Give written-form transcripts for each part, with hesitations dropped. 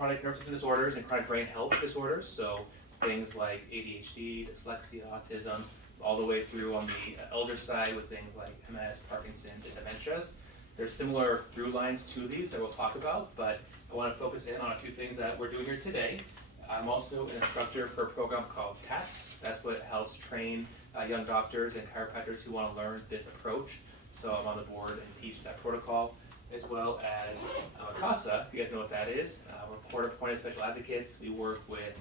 chronic nervous system disorders and chronic brain health disorders. So things like ADHD, dyslexia, autism, all the way through on the elder side with things like MS, Parkinson's, and dementias. There's similar through lines to these that we'll talk about, but I want to focus in on a few things that we're doing here today. I'm also an instructor for a program called TATS. That's what helps train young doctors and chiropractors who want to learn this approach. So I'm on the board and teach that protocol, as well as CASA, if you guys know what that is. We're court-appointed special advocates. We work with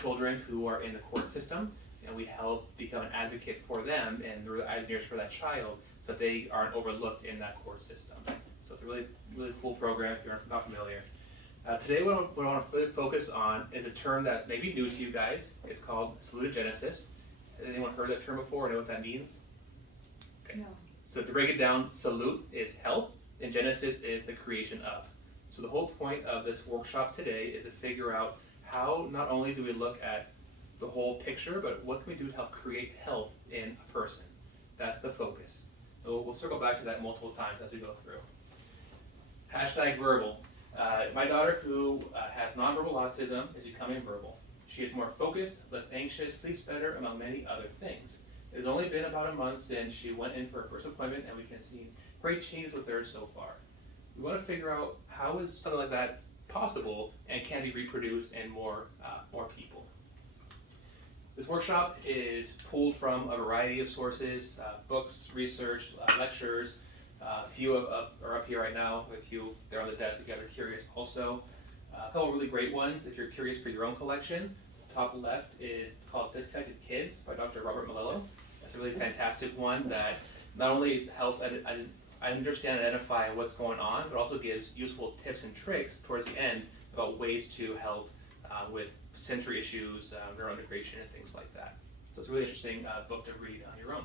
children who are in the court system, and we help become an advocate for them and the engineers for that child so that they aren't overlooked in that court system. So it's a really, really cool program if you're not familiar. Today what I want to really focus on is a term that may be new to you guys. It's called salutogenesis. Has anyone heard that term before or know what that means? Okay. No. So to break it down, salute is health, and genesis is the creation of. So the whole point of this workshop today is to figure out how not only do we look at the whole picture, but what can we do to help create health in a person? That's the focus. We'll circle back to that multiple times as we go through. Hashtag verbal. My daughter, who has nonverbal autism, is becoming verbal. She is more focused, less anxious, sleeps better, among many other things. It has only been about a month since she went in for her first appointment, and we can see great changes with her so far. We want to figure out how is something like that possible and can be reproduced in more people. This workshop is pulled from a variety of sources, books, research, lectures. A few are up here right now. A few they're on the desk if you guys are curious also. A couple really great ones if you're curious for your own collection. Top left is called Disconnected Kids by Dr. Robert Malillo. That's a really fantastic one that not only helps I understand and identify what's going on, but also gives useful tips and tricks towards the end about ways to help with sensory issues, neurointegration, and things like that. So it's a really interesting book to read on your own.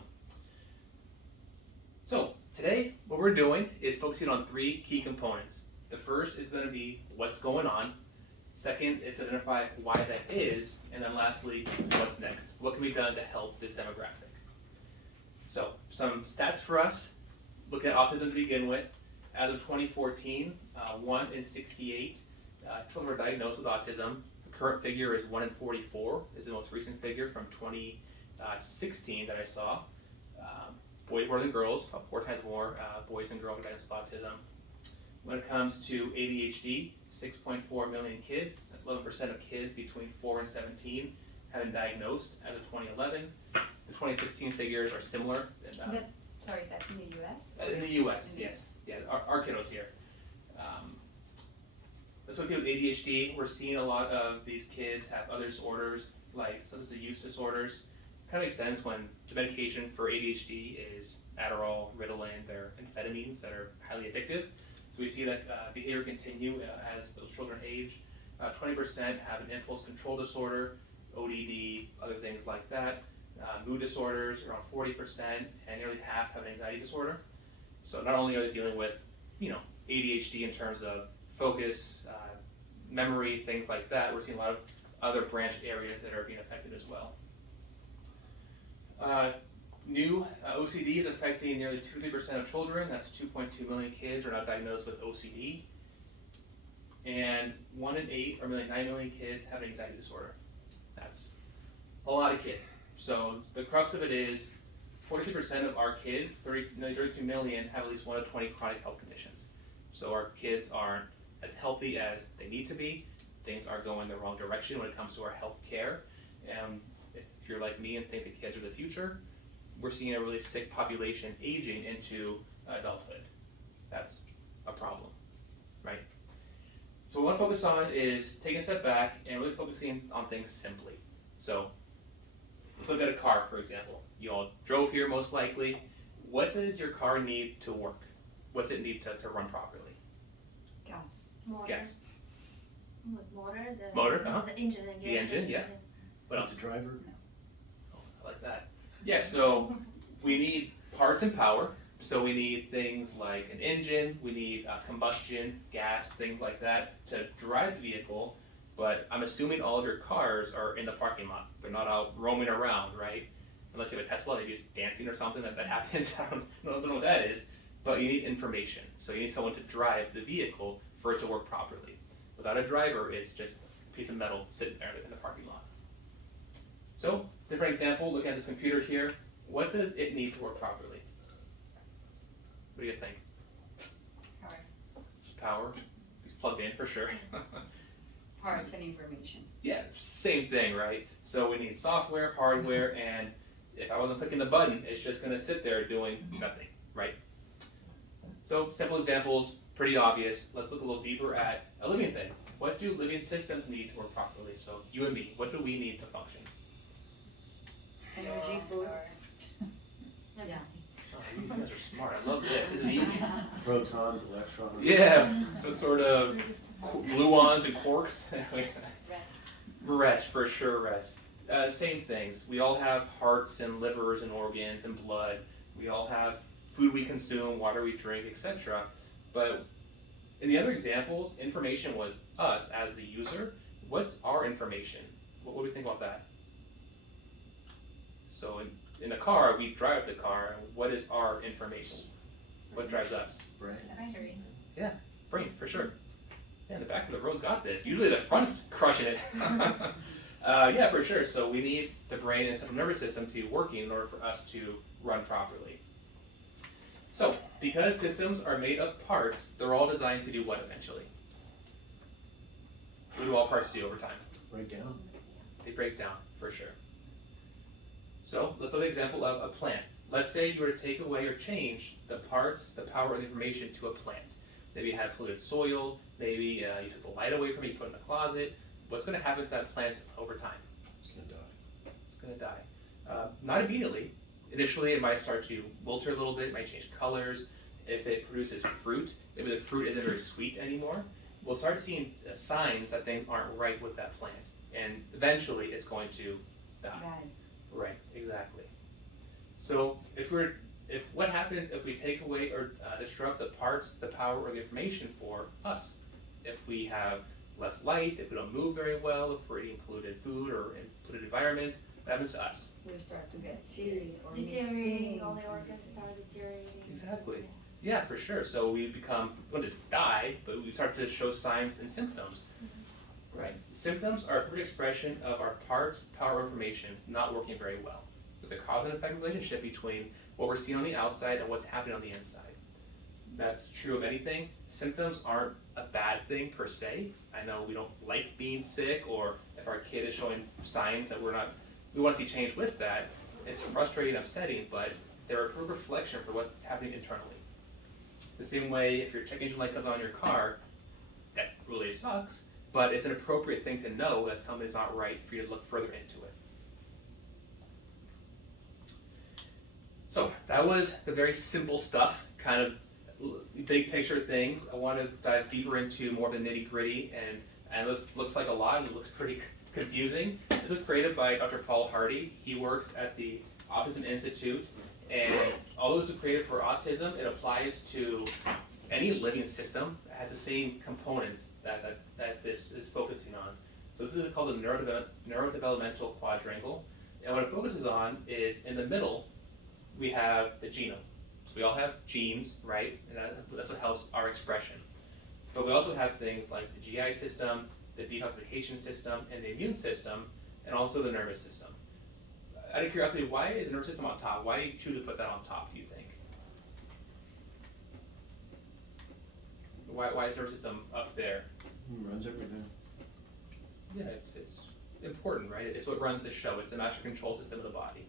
So today, what we're doing is focusing on three key components. The first is going to be what's going on. Second is to identify why that is. And then lastly, what's next? What can be done to help this demographic? So some stats for us. Looking at autism to begin with. As of 2014, 1 in 68 children were diagnosed with autism. The current figure is 1 in 44, is the most recent figure from 2016 that I saw. Boys more than girls, about 4 times more boys and girls diagnosed with autism. When it comes to ADHD, 6.4 million kids, that's 11% of kids between 4 and 17 have been diagnosed as of 2011. The 2016 figures are similar. Sorry, that's in the U.S.? In the U.S., yes. Yeah, our kiddos here. Associated with ADHD, we're seeing a lot of these kids have other disorders like substance use disorders. Kind of makes sense when the medication for ADHD is Adderall, Ritalin, they're amphetamines that are highly addictive. So we see that behavior continue as those children age. 20% have an impulse control disorder, ODD, other things like that. Mood disorders, around 40%, and nearly half have an anxiety disorder. So not only are they dealing with, ADHD in terms of focus, memory, things like that, we're seeing a lot of other branched areas that are being affected as well. New OCD is affecting nearly 2-3% of children. That's 2.2 million kids are now diagnosed with OCD. And 1 in 8, or nearly 9 million kids, have an anxiety disorder. That's a lot of kids. So the crux of it is 43% of our kids, 32 million, have at least 1 of 20 chronic health conditions. So our kids aren't as healthy as they need to be. Things are going the wrong direction when it comes to our health care. And if you're like me and think the kids are the future, we're seeing a really sick population aging into adulthood. That's a problem, right? So what I want to focus on is taking a step back and really focusing on things simply. So let's look at a car, for example. You all drove here most likely. What does your car need to work? What's it need to run properly? Gas. Motor. Gas. Motor, The engine, I guess. The engine, yeah. What else? The driver? Oh, I like that. Yeah, so we need parts and power. So we need things like an engine, we need combustion, gas, things like that to drive the vehicle. But I'm assuming all of your cars are in the parking lot. They're not out roaming around, right? Unless you have a Tesla, maybe it's dancing or something that happens. I don't know what that is. But you need information. So you need someone to drive the vehicle for it to work properly. Without a driver, it's just a piece of metal sitting there in the parking lot. So, different example, look at this computer here. What does it need to work properly? What do you guys think? Power. Power. It's plugged in for sure. Parts and information. Yeah, same thing, right? So we need software, hardware, and if I wasn't clicking the button, it's just going to sit there doing nothing, right? So simple examples, pretty obvious. Let's look a little deeper at a living thing. What do living systems need to work properly? So you and me, what do we need to function? Energy, food. Yeah. Oh, you guys are smart. I love this. This is easy. Protons, electrons. Yeah, so sort of gluons and quarks. Rest. Rest, for sure, rest. Same things. We all have hearts and livers and organs and blood. We all have food we consume, water we drink, etc. But in the other examples, information was us as the user. What's our information? What do we think about that? So in a car, we drive the car. What is our information? What drives us? Brain. Sensory. Brain, for sure. Yeah, the back of the row's got this. Usually the front's crushing it. Yeah, for sure. So we need the brain and central nervous system to working in order for us to run properly. So, because systems are made of parts, they're all designed to do what eventually? What do all parts do over time? Break down. They break down, for sure. So, let's look at an example of a plant. Let's say you were to take away or change the parts, the power, and the information to a plant. Maybe you had polluted soil, maybe you took the light away from it, you put it in the closet. What's going to happen to that plant over time? It's gonna die. It's going to die. Not immediately. Initially, it might start to wilter a little bit, it might change colors. If it produces fruit, maybe the fruit isn't very sweet anymore. We'll start seeing signs that things aren't right with that plant. And eventually, it's going to die. Right, exactly. So, what happens if we take away or disrupt the parts, the power, or the information for us? If we have less light, if we don't move very well, if we're eating polluted food or in polluted environments, what happens to us? We start to get sick or Deteriorating, all miss the things. organs start deteriorating. Exactly. Yeah, for sure. So we don't just die, but we start to show signs and symptoms. Right? Symptoms are a perfect expression of our parts, power, information not working very well. There's a cause and effect relationship between what we're seeing on the outside and what's happening on the inside. That's true of anything. Symptoms aren't a bad thing per se. I know we don't like being sick, or if our kid is showing signs that we want to see change with that. It's frustrating and upsetting, but they're a true reflection for what's happening internally. The same way if your check engine light comes on in your car, that really sucks, but it's an appropriate thing to know that something's not right for you to look further into it. So that was the very simple stuff, kind of big picture things. I want to dive deeper into more of the nitty gritty, and this looks like a lot and it looks pretty confusing. This was created by Dr. Paul Hardy. He works at the Autism Institute, and although this was created for autism, it applies to any living system that has the same components that this is focusing on. So this is called the neurodevelopmental quadrangle, and what it focuses on is in the middle we have the genome. So we all have genes, right? And that's what helps our expression. But we also have things like the GI system, the detoxification system, and the immune system, and also the nervous system. Out of curiosity, why is the nervous system on top? Why do you choose to put that on top, do you think? Why is the nervous system up there? Runs everything. Yeah, it's important, right? It's what runs the show. It's the master control system of the body.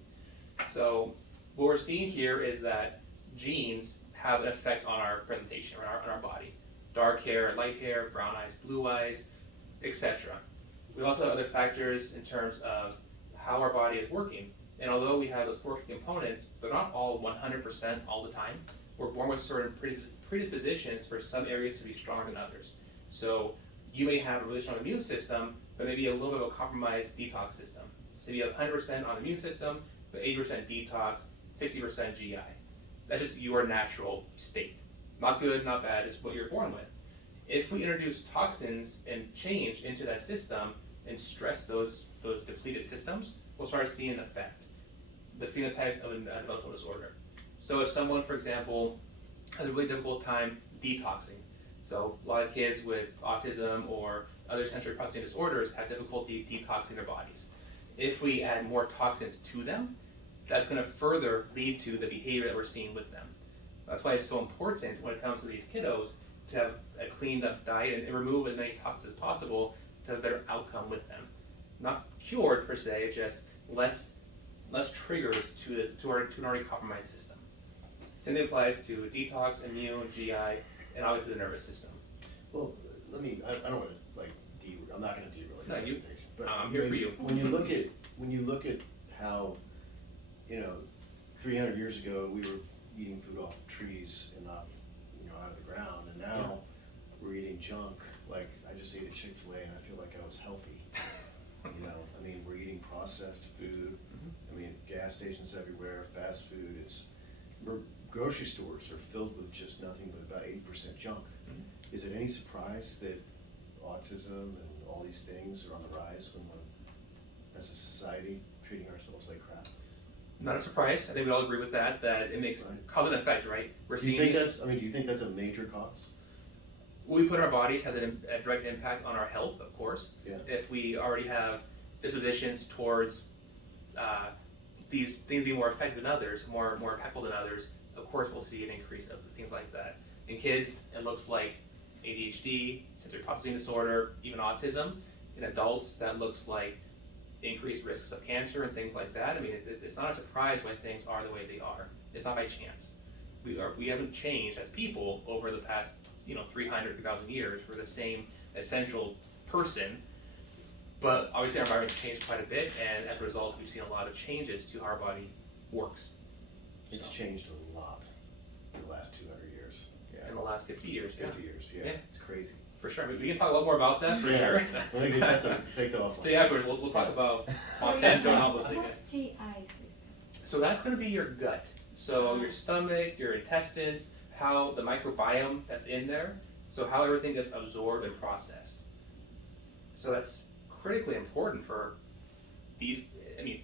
So what we're seeing here is that genes have an effect on our presentation, or on our body. Dark hair, light hair, brown eyes, blue eyes, etc. We also have other factors in terms of how our body is working. And although we have those four key components, they're not all 100% all the time. We're born with certain predispositions for some areas to be stronger than others. So you may have a really strong immune system, but maybe a little bit of a compromised detox system. So you have 100% on the immune system, but 80% detox, 60% GI. That's just your natural state. Not good, not bad, it's what you're born with. If we introduce toxins and change into that system and stress those depleted systems, we'll start seeing an effect, the phenotypes of a developmental disorder. So if someone, for example, has a really difficult time detoxing, So a lot of kids with autism or other sensory processing disorders have difficulty detoxing their bodies. If we add more toxins to them, that's going to further lead to the behavior that we're seeing with them. That's why it's so important when it comes to these kiddos to have a cleaned up diet and remove as many toxins as possible to have a better outcome with them. Not cured per se, just less triggers to an already compromised system. Same thing applies to detox, immune, GI, and obviously the nervous system. Well, I don't want to I'm not going to derail No, your you- presentation. But I'm here for you. When you look at how, 300 years ago we were eating food off trees and not, out of the ground, and now we're eating junk. Like I just ate a Chick-fil-A and I feel like I was healthy. We're eating processed food. Gas stations everywhere, fast food. Grocery stores are filled with just nothing but about 80% junk. Mhm. Is it any surprise that autism and all these things are on the rise when we're, as a society, treating ourselves like crap? Not a surprise. I think we all agree with that it makes Right. cause and effect, right? We're Do you seeing think that's a major cause? what we put in our bodies has a direct impact on our health, of course. Yeah. If we already have dispositions towards these things being more effective than others, more impactful than others, of course we'll see an increase of things like that. In kids, it looks like ADHD, sensory processing disorder, even autism. In adults, that looks like increased risks of cancer and things like that. It's not a surprise why things are the way they are. It's not by chance. We haven't changed as people over the past 300, 3,000 years. We're the same essential person, but obviously our environment's changed quite a bit, and as a result, we've seen a lot of changes to how our body works. It's So, changed a lot in the last 200 years. Yeah. in the last 50 years. 50 years, yeah. Yeah. It's crazy. For sure. We can talk a lot more about that, for Yeah. sure. Take that offline. Stay afterwards. We'll talk about Monsanto and all those things. What's GI system? So that's going to be your gut. So your stomach, your intestines, how the microbiome that's in there, so how everything gets absorbed and processed. So that's critically important for these,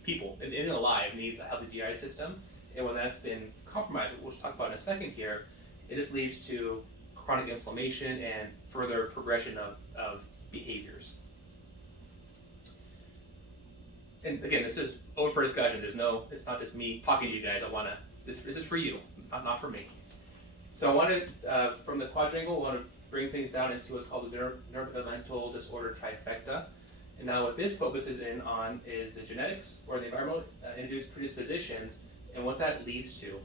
people. Anything alive needs a healthy GI system, and when that's been compromised, which we'll talk about in a second here, it just leads to chronic inflammation and further progression of behaviors. And again, this is open for discussion. It's not just me talking to you guys. This is for you, not for me. So I wanted, from the quadrangle, I want to bring things down into what's called the neurodevelopmental disorder trifecta. And now what this focuses in on is the genetics or the environmental induced predispositions and what that leads to.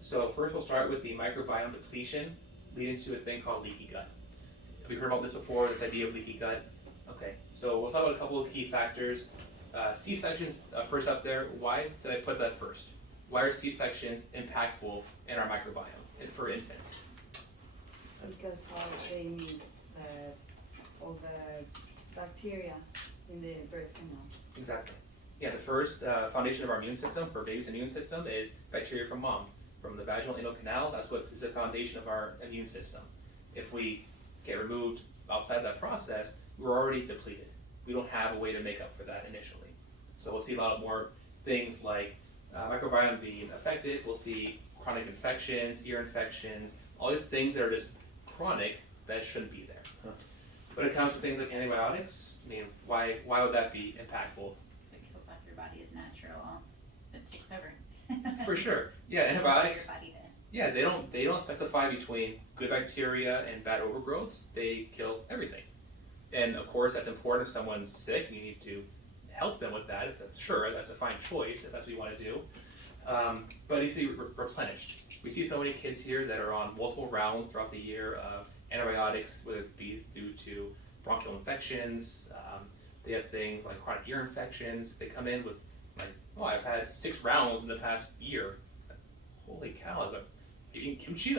So first we'll start with the microbiome depletion leading to a thing called leaky gut. Have you heard about this before, this idea of leaky gut? Okay, so we'll talk about a couple of key factors. C-sections first up there. Why did I put that first? Why are C-sections impactful in our microbiome and for infants? Because how they mix all the bacteria in the birth canal. Exactly. Yeah, the first foundation of our immune system, for baby's immune system, is bacteria from mom. From the vaginal anal canal, that's what is the foundation of our immune system. If we get removed outside that process, we're already depleted. We don't have a way to make up for that initially. So we'll see a lot more things like microbiome being affected. We'll see chronic infections, ear infections, all these things that are just chronic that shouldn't be there. Huh. When it comes to things like antibiotics, why would that be impactful? It kills off your body as natural. It takes over. For sure. Yeah, It's not antibiotics. your body to- Yeah, they don't specify between good bacteria and bad overgrowths. They kill everything. And of course, that's important if someone's sick and you need to help them with that. If that's a fine choice if that's what you want to do. But you see replenished. We see so many kids here that are on multiple rounds throughout the year of antibiotics, whether it be due to bronchial infections. They have things like chronic ear infections. They come in with I've had 6 rounds in the past year. Holy cow! But eating kimchi,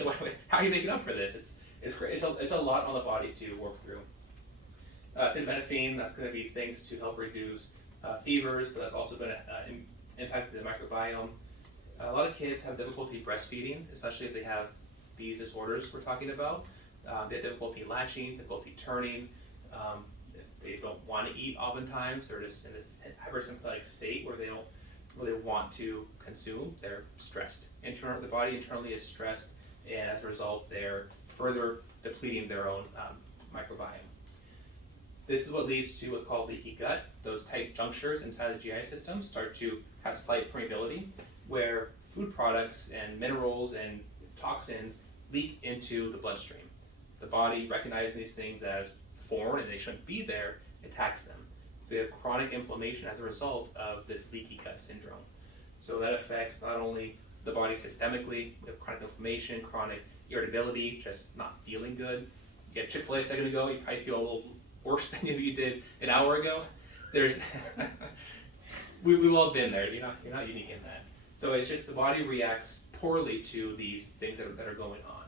how are you making up for this? It's great. It's a lot on the body to work through. Acetaminophen, that's going to be things to help reduce fevers, but that's also going to impact the microbiome. A lot of kids have difficulty breastfeeding, especially if they have these disorders we're talking about. They have difficulty latching, difficulty turning. They don't want to eat oftentimes. They're just in this hypersympathetic state where they don't really want to consume. They're stressed. The body internally is stressed, and as a result, they're further depleting their own microbiome. This is what leads to what's called leaky gut. Those tight junctures inside the GI system start to have slight permeability, where food products and minerals and toxins leak into the bloodstream. The body recognizes these things as foreign and they shouldn't be there, attacks them. So we have chronic inflammation as a result of this leaky gut syndrome. So that affects not only the body systemically, we have chronic inflammation, chronic irritability, just not feeling good. You get Chick-fil-A a second ago, you probably feel a little worse than you did an hour ago. There's we've all been there. You're not unique in that. So it's just the body reacts poorly to these things that are going on.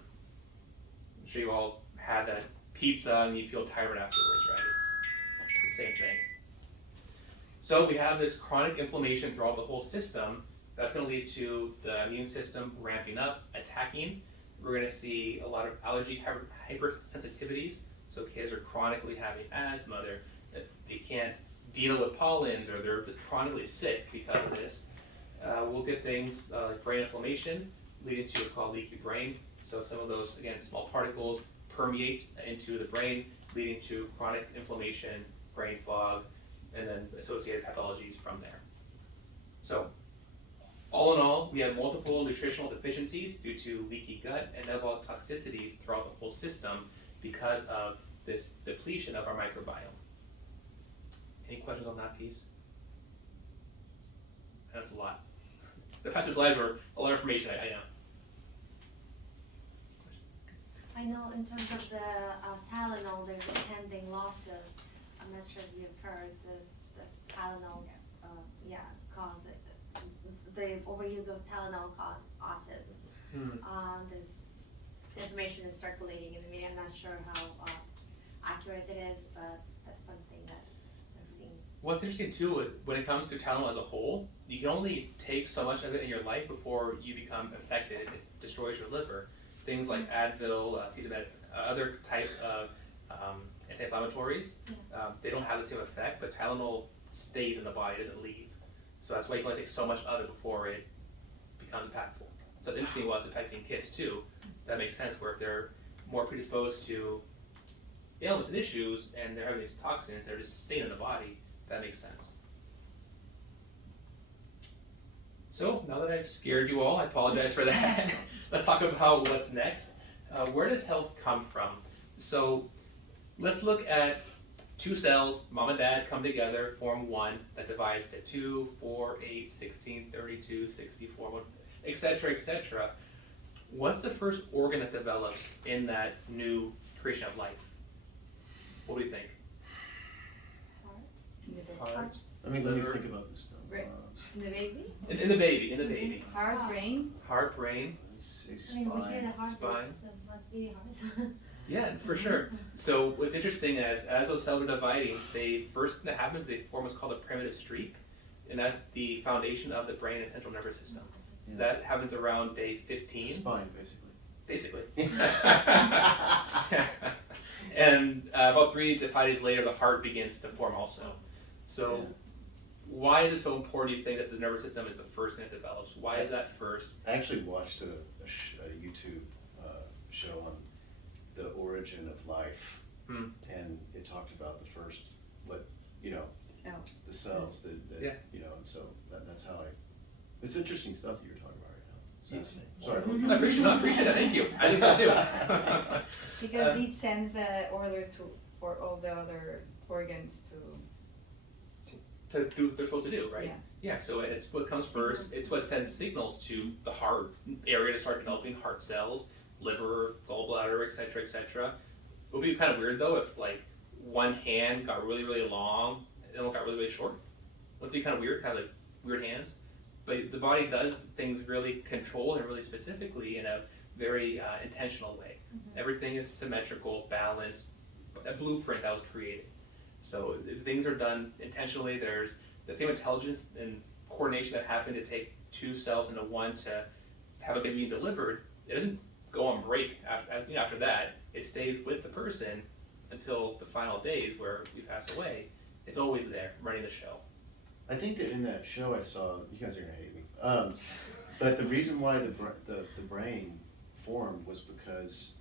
I'm sure you all had that pizza and you feel tired afterwards, right? It's the same thing. So we have this chronic inflammation throughout the whole system. That's going to lead to the immune system ramping up, attacking. We're going to see a lot of allergy hypersensitivities. So kids are chronically having asthma. They can't deal with pollens, or they're just chronically sick because of this. We'll get things like brain inflammation, leading to what's called leaky brain. So some of those, again, small particles permeate into the brain, leading to chronic inflammation, brain fog, and then associated pathologies from there. So all in all, we have multiple nutritional deficiencies due to leaky gut and metabolic toxicities throughout the whole system because of this depletion of our microbiome. Any questions on that piece? That's a lot. The past slides were a lot of information, I know. I know in terms of the Tylenol, there's a pending lawsuit. I'm not sure if you've heard the Tylenol, cause the overuse of Tylenol cause autism. There's information is circulating in the media. I'm not sure how accurate it is, but that's something that I've seen. What's interesting too, when it comes to Tylenol as a whole, you can only take so much of it in your life before you become affected. It destroys your liver. Things like Advil, Acetaminophen, other types of anti-inflammatories, they don't have the same effect, but Tylenol stays in the body, it doesn't leave. So that's why you can only take so much of it before it becomes impactful. So it's interesting while it's affecting kids too. That makes sense, where if they're more predisposed to ailments and issues and they're having these toxins that are just staying in the body, that makes sense. So now that I've scared you all, I apologize for that. Let's talk about what's next. Where does health come from? So let's look at two cells, mom and dad come together, form one that divides to 2, 4, 8, 16, 32, 64, etc., etc. What's the first organ that develops in that new creation of life? What do you think? Heart. Let me think about this now. Right. In the baby? In the baby. Heart, brain? Heart, brain. I mean, we hear the heart, Spine. so it must be heart. Yeah, for sure. So what's interesting is as those cells are dividing, first thing that happens, they form what's called a primitive streak, and that's the foundation of the brain and central nervous system. Yeah. That happens around day 15. Spine, Basically. And about 3 to 5 days later, the heart begins to form also. So Yeah. why is it so important, do you think, that the nervous system is the first thing that develops? Why is that first? I actually watched a YouTube show on the origin of life, and it talked about the first, the cells that Yeah. and so that's how it's interesting stuff that you're talking about right now. It's fascinating. Sorry. I appreciate that. Thank you. I think so too. Because it sends the order for all the other organs to do what they're supposed to do, right? Yeah. Yeah, so it's what comes first. It's what sends signals to the heart area to start developing heart cells, liver, gallbladder, etc., etc. It would be kind of weird though if like one hand got really, really long and one got really, really short. Wouldn't it be kind of weird to have like weird hands? But the body does things really controlled and really specifically in a very intentional way. Everything is symmetrical, balanced, a blueprint that was created. So things are done intentionally. There's the same intelligence and coordination that happened to take 2 cells into one to have a baby delivered. It doesn't go on break after that. It stays with the person until the final days where you pass away. It's always there, running the show. I think that in that show I saw, you guys are gonna hate me, but the reason why the brain formed was because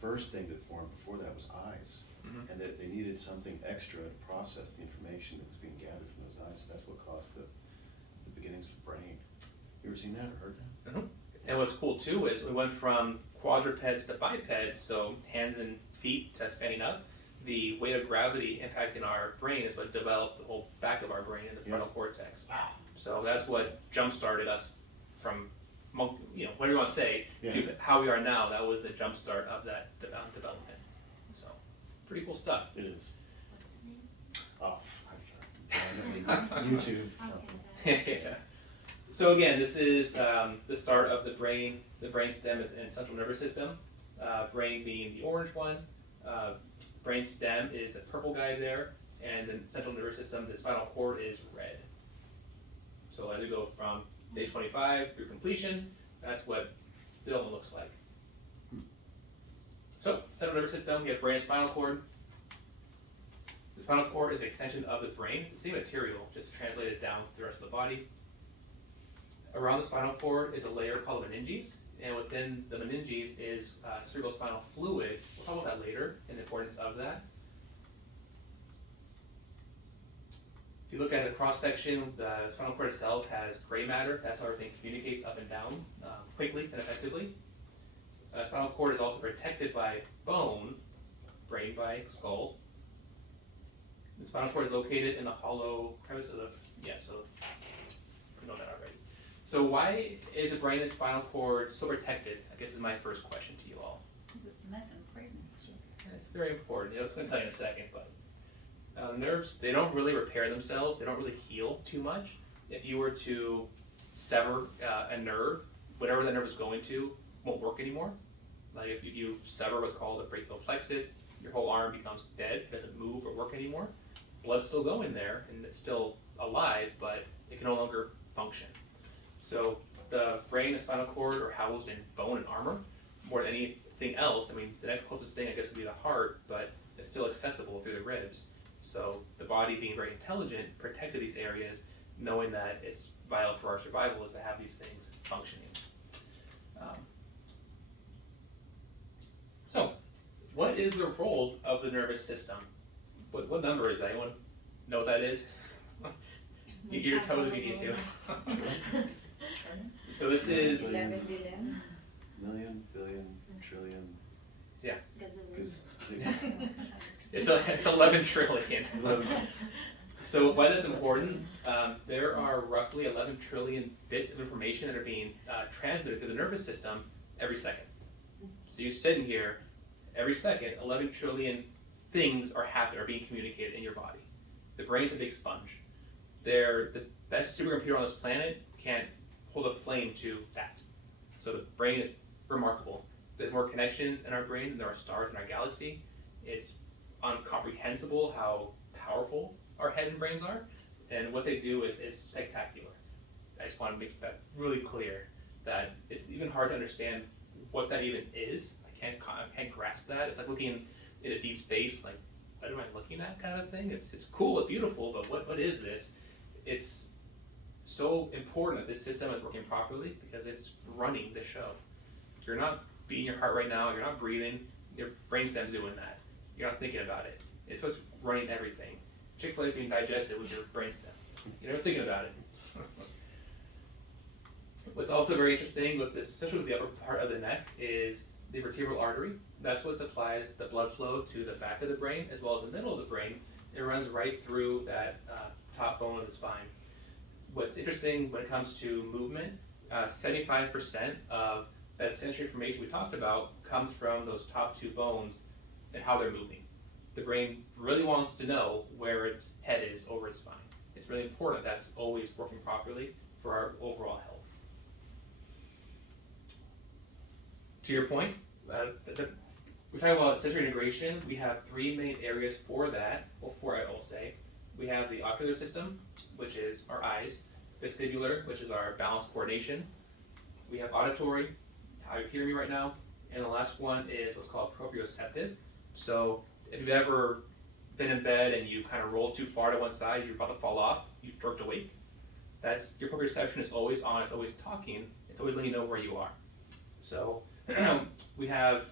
first thing that formed before that was eyes. Mhm. And that they needed something extra to process the information that was being gathered from those eyes. So that's what caused the beginnings of brain. You ever seen that or heard that? Mhm. And what's cool too is we went from quadrupeds to bipeds, so hands and feet to standing up. The weight of gravity impacting our brain is what developed the whole back of our brain and the frontal cortex. Wow. So that's what jump-started us from, whatever you want to say, Yeah. to how we are now. That was the jump start of that development. So, pretty cool stuff. It is. What's the name? Oh, I'm sure. YouTube. Okay. Yeah. So again, this is the start of the brain. The brain stem is in central nervous system. Brain being the orange one. Brain stem is the purple guy there, and the central nervous system, the spinal cord is red. So as we go from day 25 through completion, that's what development looks like. So central nervous system, we have brain and spinal cord. The spinal cord is an extension of the brain. It's the same material, just translated down to the rest of the body. Around the spinal cord is a layer called meninges, and within the meninges is cerebrospinal fluid. We'll talk about that later and the importance of that. If you look at the cross section, the spinal cord itself has gray matter. That's how everything communicates up and down quickly and effectively. Spinal cord is also protected by bone, brain by skull. The spinal cord is located in the hollow crevice of the, so you know that already. So why is the brain and spinal cord so protected? I guess is my first question to you all. This is less important. It's very important. I was going to tell you in a second, but nerves, they don't really repair themselves. They don't really heal too much. If you were to sever a nerve, whatever that nerve is going to won't work anymore. Like if you sever what's called a brachial plexus, your whole arm becomes dead. It doesn't move or work anymore. Blood's still going there, and it's still alive, but it can no longer function. So the brain and spinal cord are housed in bone and armor more than anything else. I mean, the next closest thing, I guess, would be the heart, but it's still accessible through the ribs. So the body, being very intelligent, protected these areas, knowing that it's vital for our survival is to have these things functioning. So, what is the role of the nervous system? What number is that? Anyone know what that is? Eat your toes if you need to. So this is 11 billion. Million, billion, trillion. Gazillion. it's 11 trillion. 11. So why that's important? There are roughly 11 trillion bits of information that are being transmitted through the nervous system every second. So you're sitting here, every second, 11 trillion things are being communicated in your body. The brain's a big sponge. They're the best supercomputer on this planet can't hold a flame to that. So the brain is remarkable. There's more connections in our brain than there are stars in our galaxy. It's incomprehensible how powerful our head and brains are, and what they do is spectacular. I just want to make that really clear, that it's even hard to understand what that even is. I can't grasp that. It's like looking in a deep space, like, what am I looking at kind of thing? It's cool, it's beautiful, but what is this? It's so important that this system is working properly because it's running the show. You're not beating your heart right now, you're not breathing, your brainstem's doing that. You're not thinking about it. It's what's running everything. Chick-fil-A is being digested with your brainstem. You're never thinking about it. What's also very interesting with this, especially with the upper part of the neck, is the vertebral artery. That's what supplies the blood flow to the back of the brain as well as the middle of the brain. It runs right through that top bone of the spine. What's interesting when it comes to movement, 75% of that sensory information we talked about comes from those top two bones and how they're moving. The brain really wants to know where its head is over its spine. It's really important that's always working properly for our overall health. To your point, we're talking about sensory integration. We have three main areas for that, or four I'll say. We have the ocular system, which is our eyes, vestibular, which is our balance coordination. We have auditory, how you hear me right now, and the last one is what's called proprioceptive. So if you've ever been in bed and you kind of rolled too far to one side, you're about to fall off, you jerked awake. That's your proprioception is always on, it's always talking, it's always letting you know where you are. So we have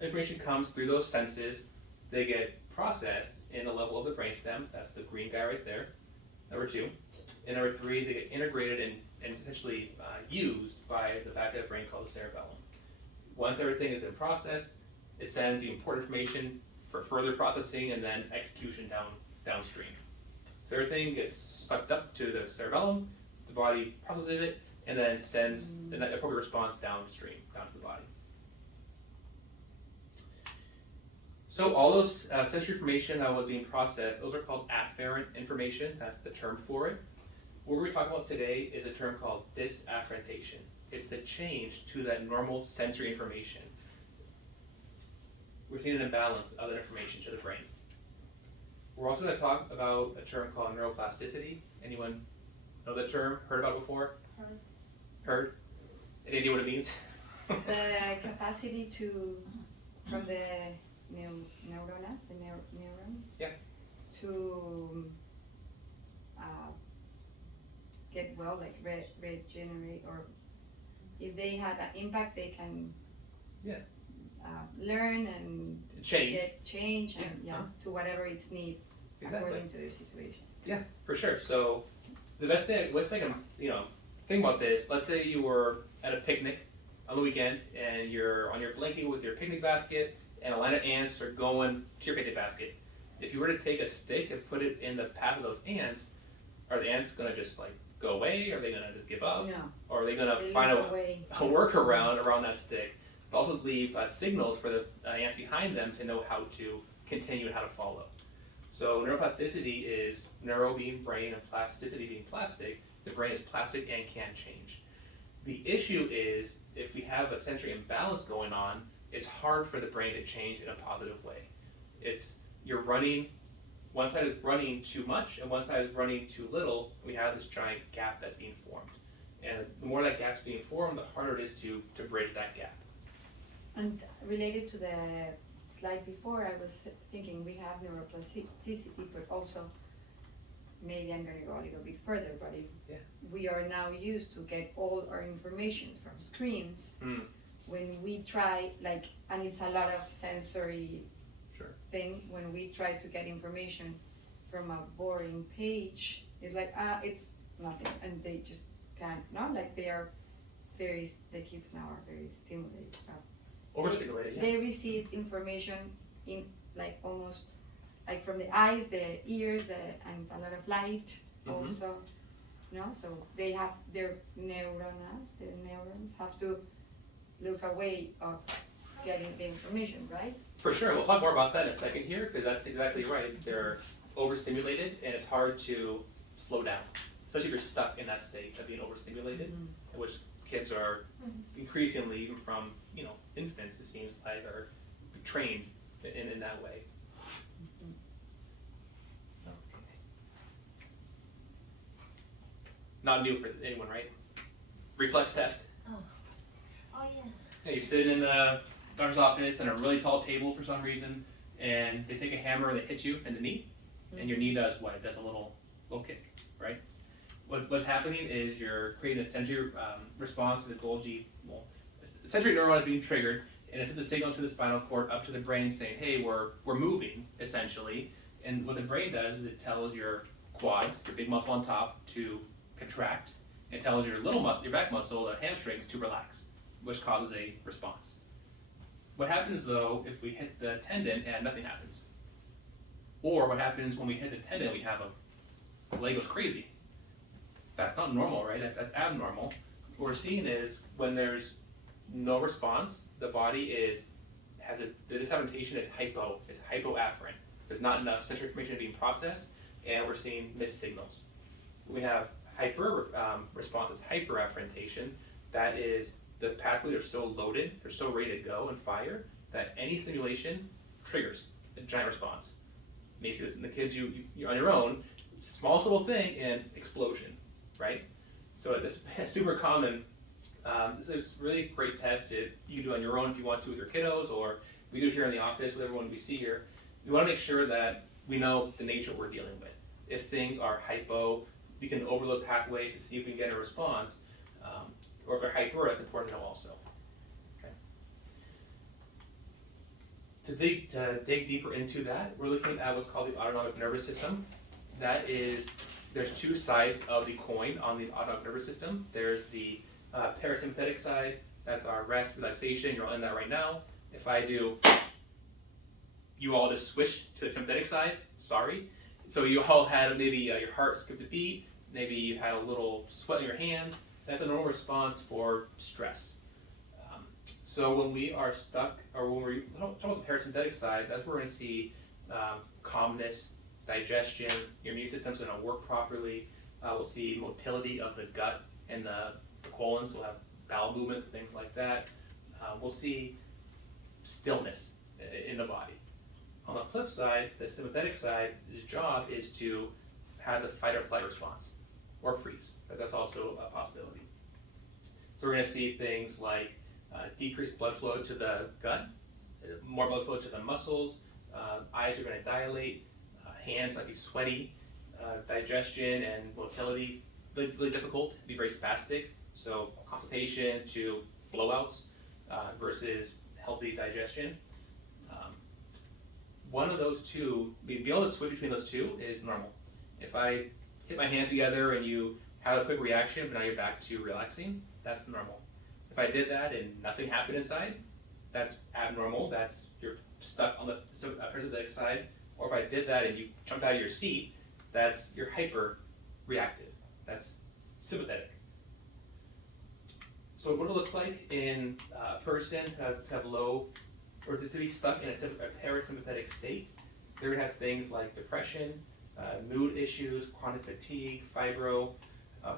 information comes through those senses, they get processed in the level of the brainstem, that's the green guy right there, number 2. And number 3, they get integrated and essentially used by the back of the brain called the cerebellum. Once everything has been processed, it sends the important information for further processing and then execution downstream. So everything gets sucked up to the cerebellum, the body processes it, and then sends the appropriate response downstream, down to the body. So all those sensory information that was being processed, those are called afferent information. That's the term for it. What we're talking about today is a term called disafferentation. It's the change to that normal sensory information. We're seeing an imbalance of that information to the brain. We're also going to talk about a term called neuroplasticity. Anyone know that term? Heard about it before? Heard? Any idea what it means? The capacity to, from the neurons, Yeah. to get well, like regenerate, or if they had an impact, they can learn and get change and to whatever it's need according to the situation. Yeah, for sure. So the best thing, let's make them, think about this. Let's say you were at a picnic on the weekend and you're on your blanket with your picnic basket and a line of ants are going to your picnic basket. If you were to take a stick and put it in the path of those ants, are the ants going to just like go away? Are they going to just give up? No. Or are they going to find a workaround around that stick? But also leave signals for the ants behind them to know how to continue and how to follow. So neuroplasticity is neuro being brain and plasticity being plastic. The brain is plastic and can change. The issue is if we have a sensory imbalance going on, it's hard for the brain to change in a positive way. You're running, one side is running too much and one side is running too little. We have this giant gap that's being formed. And the more that gap's being formed, the harder it is to bridge that gap. And related to the slide before, I was thinking we have neuroplasticity, but also maybe I'm going to go a little bit further, but if we are now used to get all our informations from screens, when we try, and it's a lot of sensory thing, when we try to get information from a boring page, it's like, it's nothing, and they just can't, they are the kids now are very stimulated. Overstimulated, They receive information in almost from the eyes, the ears, and a lot of light also. So they have their neurons have to look away of getting the information, right? For sure, we'll talk more about that in a second here, because that's exactly right. They're overstimulated and it's hard to slow down, especially if you're stuck in that state of being overstimulated, in which kids are increasingly, even from infants, it seems like, are trained in that way. Not new for anyone, right? Reflex test. Oh yeah. Yeah, you're sitting in the doctor's office on a really tall table for some reason, and they take a hammer and they hit you in the knee, and your knee does what? It does a little kick, right? What's happening is you're creating a sensory response to the Golgi. The sensory neuron is being triggered, and it sends a signal to the spinal cord up to the brain saying, "Hey, we're moving," essentially. And what the brain does is it tells your quads, your big muscle on top, to contract. It tells your little muscle, your back muscle, the hamstrings, to relax, which causes a response. What happens though if we hit the tendon and nothing happens? Or what happens when we hit the tendon, we have the leg goes crazy? That's not normal, right? That's abnormal. What we're seeing is when there's no response, the body the disafferentation is hypoafferent. There's not enough sensory information being processed, and we're seeing missed signals. We have hyper response is hyperafferentation. That is, the pathways are so loaded, they're so ready to go and fire, that any stimulation triggers a giant response. You may see this in the kids you're on your own, smallest little thing and explosion, right? So it's super common. This is a really great test you can do on your own if you want to with your kiddos, or we do it here in the office with everyone we see here. We want to make sure that we know the nature we're dealing with. If things are hypo, we can overload pathways to see if we can get a response. Or if they're hyper, that's important to know also. Okay. To dig deeper into that, we're looking at what's called the autonomic nervous system. That is, there's two sides of the coin on the autonomic nervous system. There's the parasympathetic side, that's our rest, relaxation, you're all in that right now. If I do, you all just switch to the sympathetic side, sorry. So you all had maybe your heart skipped a beat, maybe you had a little sweat in your hands. That's a normal response for stress. So when we are stuck, or when we're talking about the parasympathetic side, that's where we're going to see calmness, digestion, your immune system's going to work properly. We'll see motility of the gut and the colon, so we'll have bowel movements and things like that. We'll see stillness in the body. On the flip side, the sympathetic side's job is to have the fight or flight response, or freeze, but that's also a possibility. So we're going to see things like decreased blood flow to the gut, more blood flow to the muscles, eyes are going to dilate, hands might be sweaty, digestion and motility really difficult, be very spastic, so constipation to blowouts versus healthy digestion. One of those two, being able to switch between those two is normal. If I hit my hands together and you have a quick reaction, but now you're back to relaxing, that's normal. If I did that and nothing happened inside, that's abnormal. That's you're stuck on the parasympathetic side. Or if I did that and you jumped out of your seat, that's you're hyper reactive. That's sympathetic. So what it looks like in a person to have low, or to be stuck in a parasympathetic state, they're gonna have things like depression, mood issues, chronic fatigue, fibro,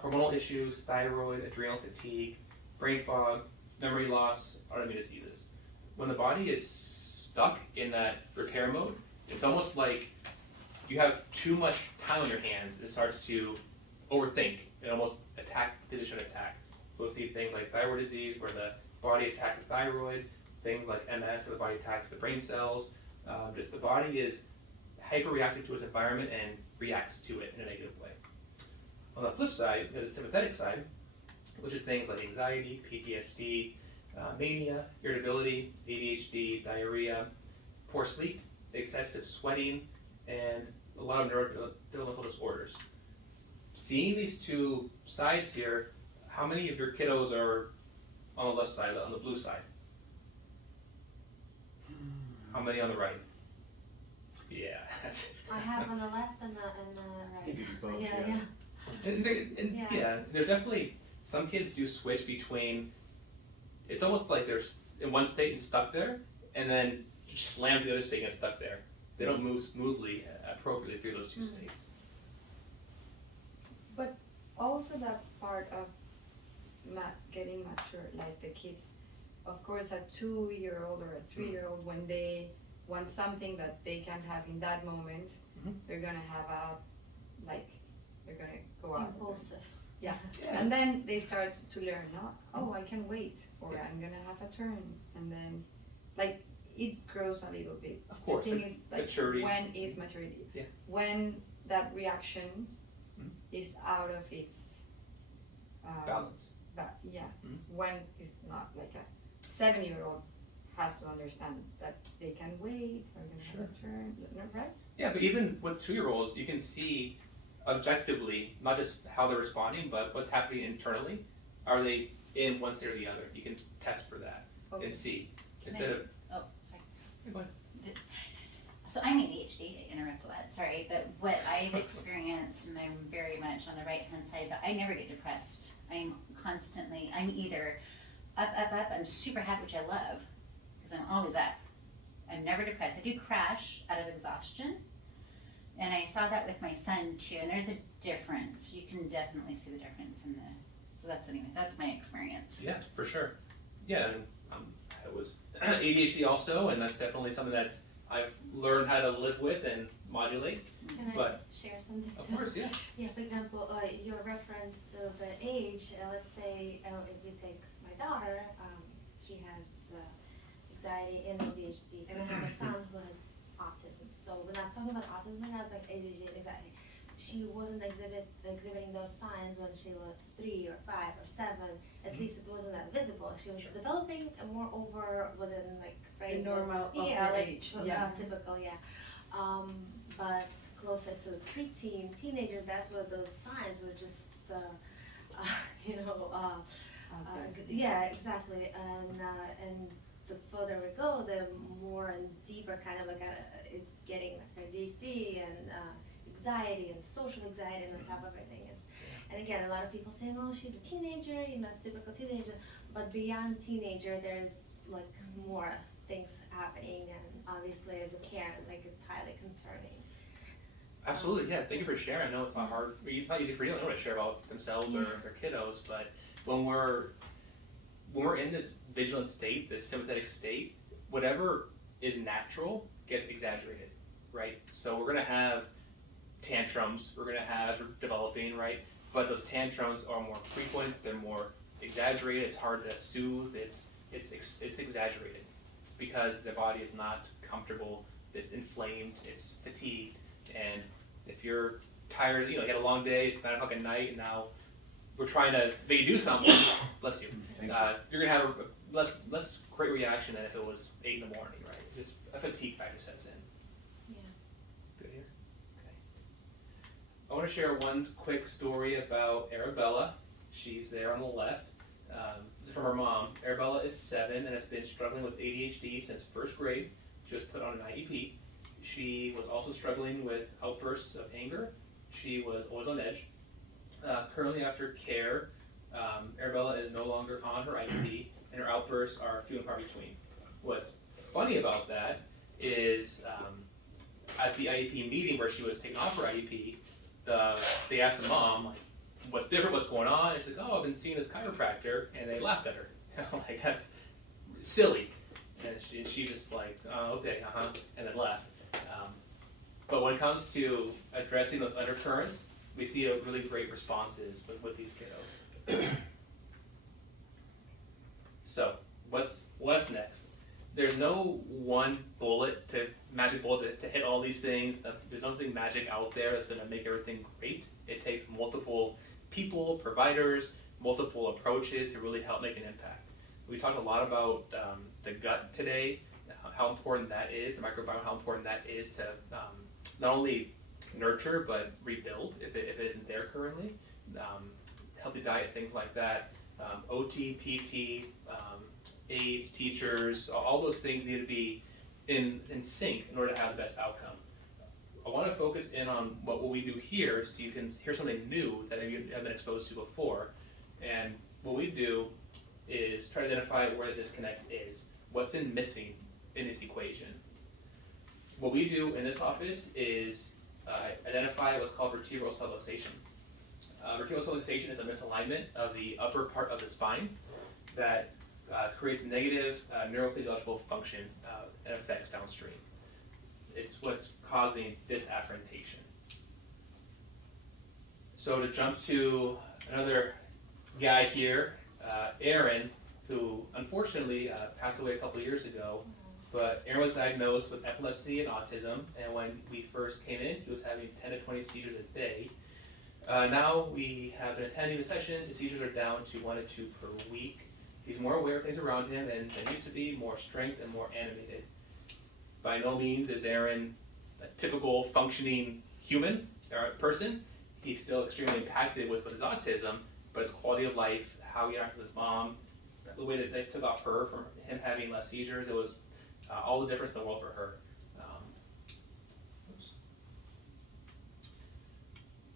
hormonal issues, thyroid, adrenal fatigue, brain fog, memory loss, autoimmune diseases. When the body is stuck in that repair mode, it's almost like you have too much time on your hands and it starts to overthink and almost attack, condition attack. So we'll see things like thyroid disease where the body attacks the thyroid, things like MS where the body attacks the brain cells. Just the body is hyper-reactive to its environment and reacts to it in a negative way. On the flip side, the sympathetic side, which is things like anxiety, PTSD, mania, irritability, ADHD, diarrhea, poor sleep, excessive sweating, and a lot of neurodevelopmental disorders. Seeing these two sides here, how many of your kiddos are on the left side, on the blue side? How many on the right? Yeah. I have on the left and the right. I think you do both, yeah, yeah. yeah. Yeah, there's definitely, some kids do switch between, it's almost like they're in one state and stuck there, and then just slam to the other state and get stuck there. They don't move smoothly, appropriately through those two states. But also that's part of getting mature, like the kids. Of course, a 2-year-old or a 3-year-old, when they want something that they can't have in that moment, they're gonna have they're gonna go out. Impulsive. Yeah. And then they start to learn, oh, I can wait, or I'm gonna have a turn, and then, like, it grows a little bit. Of course, the thing is, like, maturity. when is maturity? Yeah. When that reaction is out of its Balance. When it's not, like a 7-year-old has to understand that they can wait, or gonna have a turn, right? Yeah, but even with 2-year-olds, you can see objectively, not just how they're responding, but what's happening internally. Are they in one state or the other? You can test for that and see. Instead of, Oh, sorry. go ahead. So I'm ADHD, I interrupt a lot, sorry, but what I've experienced, and I'm very much on the right-hand side, but I never get depressed. I'm either up, I'm super happy, which I love, because I'm always up. I'm never depressed. I do crash out of exhaustion, and I saw that with my son too, and there's a difference. You can definitely see the difference in so that's my experience. Yeah, for sure. Yeah, and I was ADHD also, and that's definitely something that I've learned how to live with and modulate. Can But I share something? of course, yeah. Yeah, for example, your reference to the age, let's say if we take my daughter, she has anxiety and ADHD, and I have a son who has autism. So we're not talking about autism right now, it's like ADHD, anxiety. she wasn't exhibiting those signs when she was 3 or 5 or 7. At least it wasn't that visible. She was developing, and moreover within like The frames normal of yeah, her like age. Yeah. typical, yeah. But closer to the preteen teenagers, that's where those signs were just the, you know, yeah, exactly. And the further we go, the more and deeper kind of like it's getting like ADHD and anxiety and social anxiety and on top of everything. And again, a lot of people saying, oh, she's a teenager, you know, it's typical teenager. But beyond teenager, there's like more things happening, and obviously as a parent, like it's highly concerning. Absolutely, yeah. Thank you for sharing. I know it's not hard. It's not easy for you to share about themselves or their kiddos, but when we're in this vigilant state, this sympathetic state, whatever is natural gets exaggerated, right? So we're gonna have tantrums. We're gonna have developing, right? But those tantrums are more frequent. They're more exaggerated. It's hard to soothe. It's exaggerated because the body is not comfortable. It's inflamed. It's fatigued. And if you're tired, you had a long day, it's 9 o'clock at night, and now we're trying to make you do something, bless you, you're going to have a less great reaction than if it was 8 in the morning, right? Just a fatigue factor sets in. Yeah. Good here? Okay. I want to share one quick story about Arabella. She's there on the left. This is from her mom. Arabella is 7 and has been struggling with ADHD since first grade. She was put on an IEP. She was also struggling with outbursts of anger. She was always on edge. Currently after care, Arabella is no longer on her IEP, and her outbursts are few and far between. What's funny about that is at the IEP meeting where she was taken off her IEP, they asked the mom, like, what's different, what's going on? And she's like, oh, I've been seeing this chiropractor, and they laughed at her. Like, that's silly. And she just like, oh, okay, and then left. But when it comes to addressing those undercurrents, we see a really great responses with these kiddos. So what's next? There's no one magic bullet to hit all these things. There's nothing magic out there that's going to make everything great. It takes multiple people, providers, multiple approaches to really help make an impact. We talked a lot about the gut today, how important that is, the microbiome, how important that is to not only nurture but rebuild if it isn't there currently. Healthy diet, things like that. OT, PT, aides, teachers, all those things need to be in sync in order to have the best outcome. I want to focus in on what we do here so you can hear something new that maybe you haven't been exposed to before. And what we do is try to identify where the disconnect is, what's been missing in this equation. What we do in this office is identify what's called vertebral subluxation. Vertebral subluxation is a misalignment of the upper part of the spine that creates negative neurophysiological function and effects downstream. It's what's causing disafferentation. So to jump to another guy here, Aaron, who unfortunately passed away a couple years ago. But Aaron was diagnosed with epilepsy and autism, and when we first came in, he was having 10 to 20 seizures a day. Now we have been attending the sessions. His seizures are down to 1 to 2 per week. He's more aware of things around him and than used to be, more strength and more animated. By no means is Aaron a typical functioning human or person. He's still extremely impacted with his autism, but his quality of life, how he interacted with his mom, the way that they took off her from him having less seizures, it was all the difference in the world for her.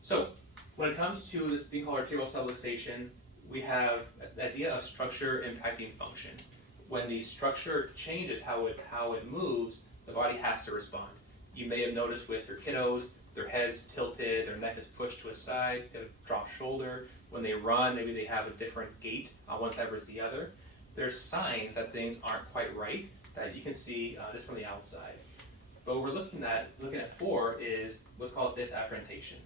So when it comes to this thing called vertebral subluxation, we have the idea of structure impacting function. When the structure changes how it moves, the body has to respond. You may have noticed with your kiddos, their head's tilted, their neck is pushed to a side, they have a dropped shoulder. When they run, maybe they have a different gait on one side versus the other. There's signs that things aren't quite right that you can see just from the outside. But what we're looking at 4 is what's called disafferentation.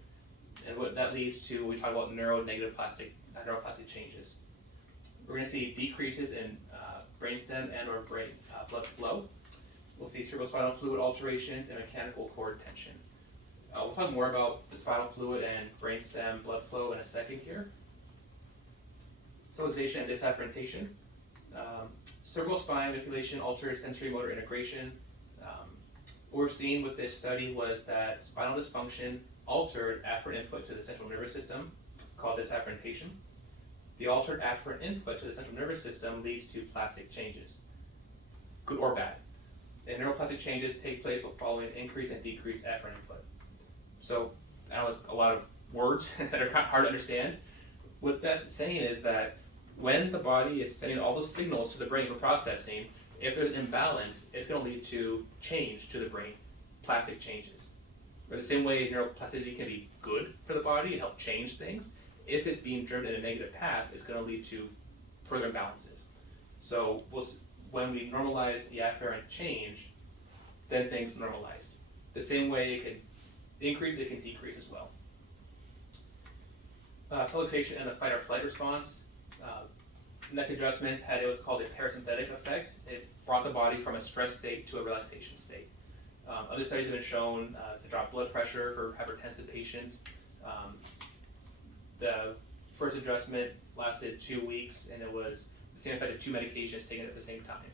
And what that leads to, we talk about neuroplastic changes. We're going to see decreases in brainstem and or brain blood flow. We'll see cerebrospinal fluid alterations and mechanical cord tension. We'll talk more about the spinal fluid and brainstem blood flow in a second here. Socialization and disafferentation. Cerebral spine manipulation alters sensory motor integration. What we're seeing with this study was that spinal dysfunction altered afferent input to the central nervous system, called disafferentation. The altered afferent input to the central nervous system leads to plastic changes, good or bad. And neuroplastic changes take place while following increase and decrease afferent input. So, I know it's a lot of words that are kind of hard to understand. What that's saying is that when the body is sending all those signals to the brain for processing, if there's an imbalance, it's going to lead to change to the brain, plastic changes. But the same way neuroplasticity can be good for the body and help change things, if it's being driven in a negative path, it's going to lead to further imbalances. So when we normalize the afferent change, then things normalize. The same way it can increase, it can decrease as well. Subluxation and the fight or flight response. Neck adjustments had what's called a parasympathetic effect. It brought the body from a stress state to a relaxation state. Other studies have been shown to drop blood pressure for hypertensive patients. The first adjustment lasted 2 weeks, and it was the same effect of 2 medications taken at the same time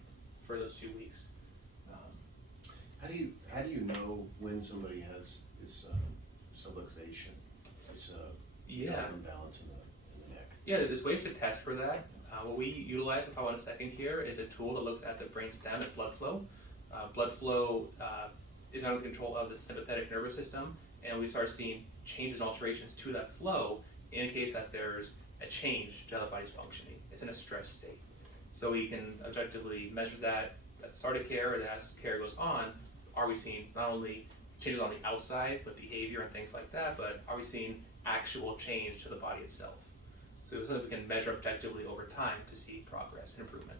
for those 2 weeks. How do you know when somebody has this subluxation, this imbalance in the neck? Yeah, there's ways to test for that. What we utilize, we'll talk about in a second here, is a tool that looks at the brainstem and blood flow. Blood flow is under control of the sympathetic nervous system, and we start seeing changes and alterations to that flow indicates that there's a change to how the body's functioning. It's in a stress state. So we can objectively measure that at the start of care, and as care goes on, are we seeing not only changes on the outside with behavior and things like that, but are we seeing actual change to the body itself? So it's something we can measure objectively over time to see progress and improvement.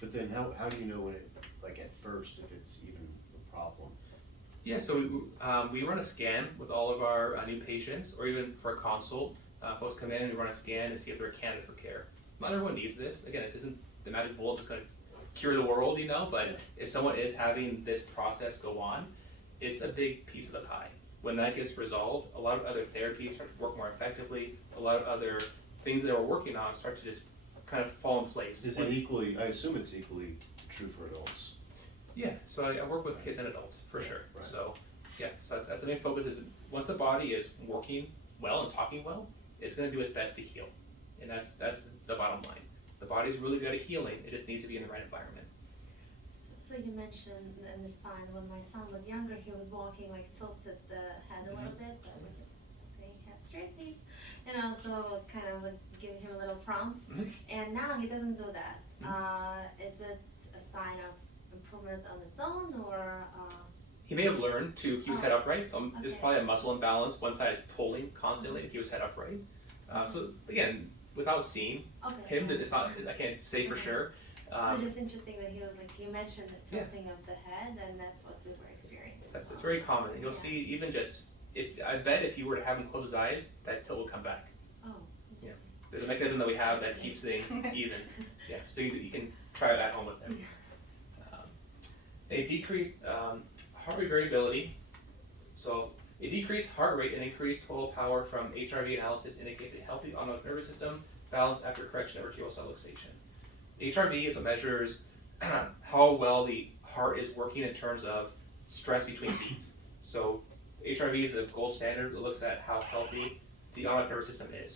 But then how do you know when it, like at first, if it's even a problem? Yeah, so we run a scan with all of our new patients, or even for a consult. Folks come in, we run a scan to see if they're a candidate for care. Not everyone needs this. Again, this isn't the magic bullet that's going to cure the world, but if someone is having this process go on, it's a big piece of the pie. When that gets resolved, a lot of other therapies start to work more effectively. A lot of other things that we're working on start to just kind of fall in place. Is it equally, I assume it's equally true for adults? Yeah, so I work with kids and adults, for sure. Right. So, yeah, so that's the main focus is once the body is working well and talking well, it's going to do its best to heal. And that's the bottom line. The body's really good at healing, it just needs to be in the right environment. So you mentioned in the spine, when my son was younger, he was walking like tilted the head a little bit, I would just say head straight please, so kind of would give him little prompts, and now he doesn't do that. Is it a sign of improvement on its own, or? He may have learned to keep his head upright, so there's Okay. probably a muscle imbalance, one side is pulling constantly to keep his head upright. So again, without seeing him, it's not, I can't say for sure. It was just interesting that he was like, you mentioned the tilting of the head, and that's what we were experiencing. It's very common. You'll see even just, I bet if you were to have him close his eyes, that tilt will come back. Oh. Yeah. There's a mechanism that we have that keeps things even. Yeah, so you can try it at home with him. A decreased heart rate variability. So a decreased heart rate and increased total power from HRV analysis indicates a healthy autonomic nervous system balance after correction of arterial subluxation. HRV is what measures how well the heart is working in terms of stress between beats. So HRV is a gold standard that looks at how healthy the autonomic nervous system is.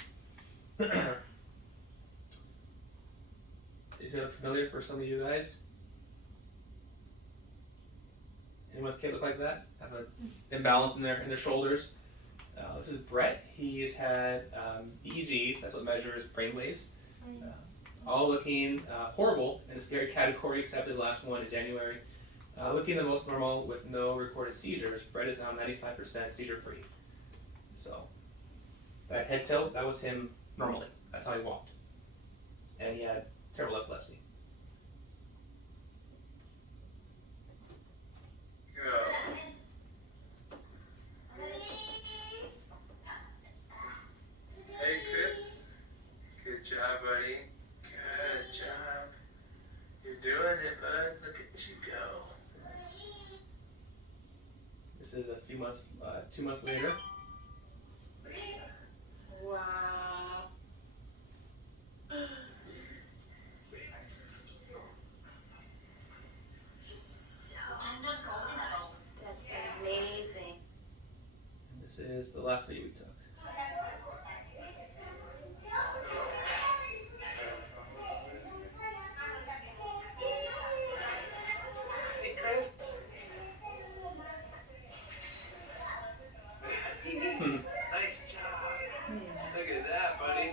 Does it look familiar for some of you guys? Anyone's kid look like that? Have an imbalance in their shoulders. This is Brett. He has had EEGs. That's what measures brain waves. All looking horrible in a scary category, except his last one in January. Looking the most normal with no recorded seizures. Brett is now 95% seizure free. So that head tilt, that was him normally. That's how he walked. And he had terrible epilepsy. Hey Chris, good job buddy, good job. You're doing it bud, look at you go. This is a few months months later. Wow. That's amazing. And this is the last video we took. Hey, Chris. Nice job. Yeah. Look at that, buddy.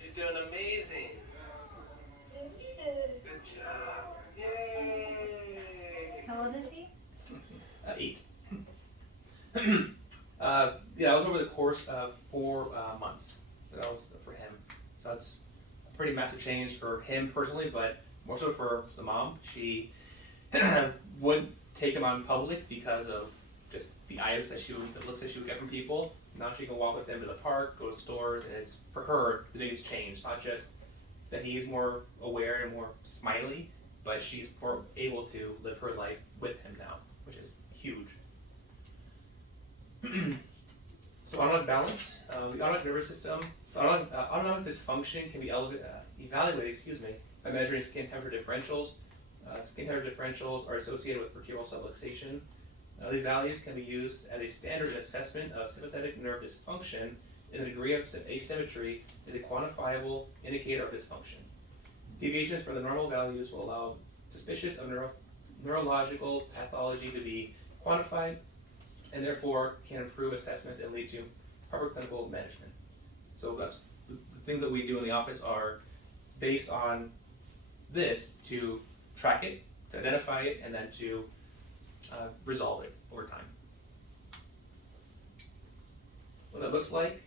You're doing amazing. Good job. Yay. How old is he? 8. Yeah, that was over the course of 4 months. That was for him. So that's a pretty massive change for him personally, but more so for the mom. She wouldn't take him out in public because of just the eyes the looks that she would get from people. Now she can walk with him to the park, go to stores, and it's for her the biggest change. Not just that he's more aware and more smiley, but she's more able to live her life with him now, which is huge. So autonomic balance, the autonomic nervous system, autonomic dysfunction can be evaluated, by measuring skin temperature differentials. Skin temperature differentials are associated with vertebral subluxation. These values can be used as a standard assessment of sympathetic nerve dysfunction, and the degree of asymmetry is a quantifiable indicator of dysfunction. Deviations from the normal values will allow suspicious of neurological pathology to be quantified, and therefore can improve assessments and lead to proper clinical management. So that's the things that we do in the office are based on this to track it, to identify it, and then to resolve it over time. What that looks like,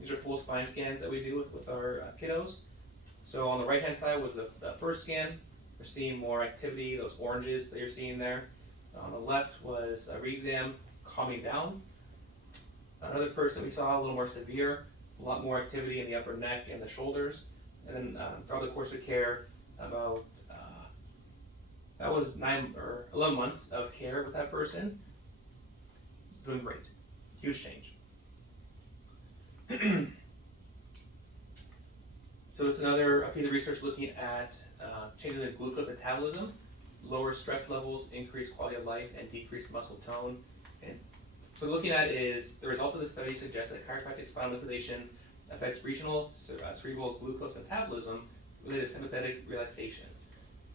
these are full spine scans that we do with our kiddos. So on the right hand side was the first scan. We're seeing more activity, those oranges that you're seeing there. On the left was a re-exam, calming down. Another person we saw a little more severe, a lot more activity in the upper neck and the shoulders. And then throughout the course of care, about that was 9 or 11 months of care with that person. Doing great, huge change. So it's another piece of research looking at changes in glucose metabolism, lower stress levels, increased quality of life, and decreased muscle tone. And so what we're looking at is the results of the study suggest that chiropractic spinal manipulation affects regional cerebral glucose metabolism related to sympathetic relaxation.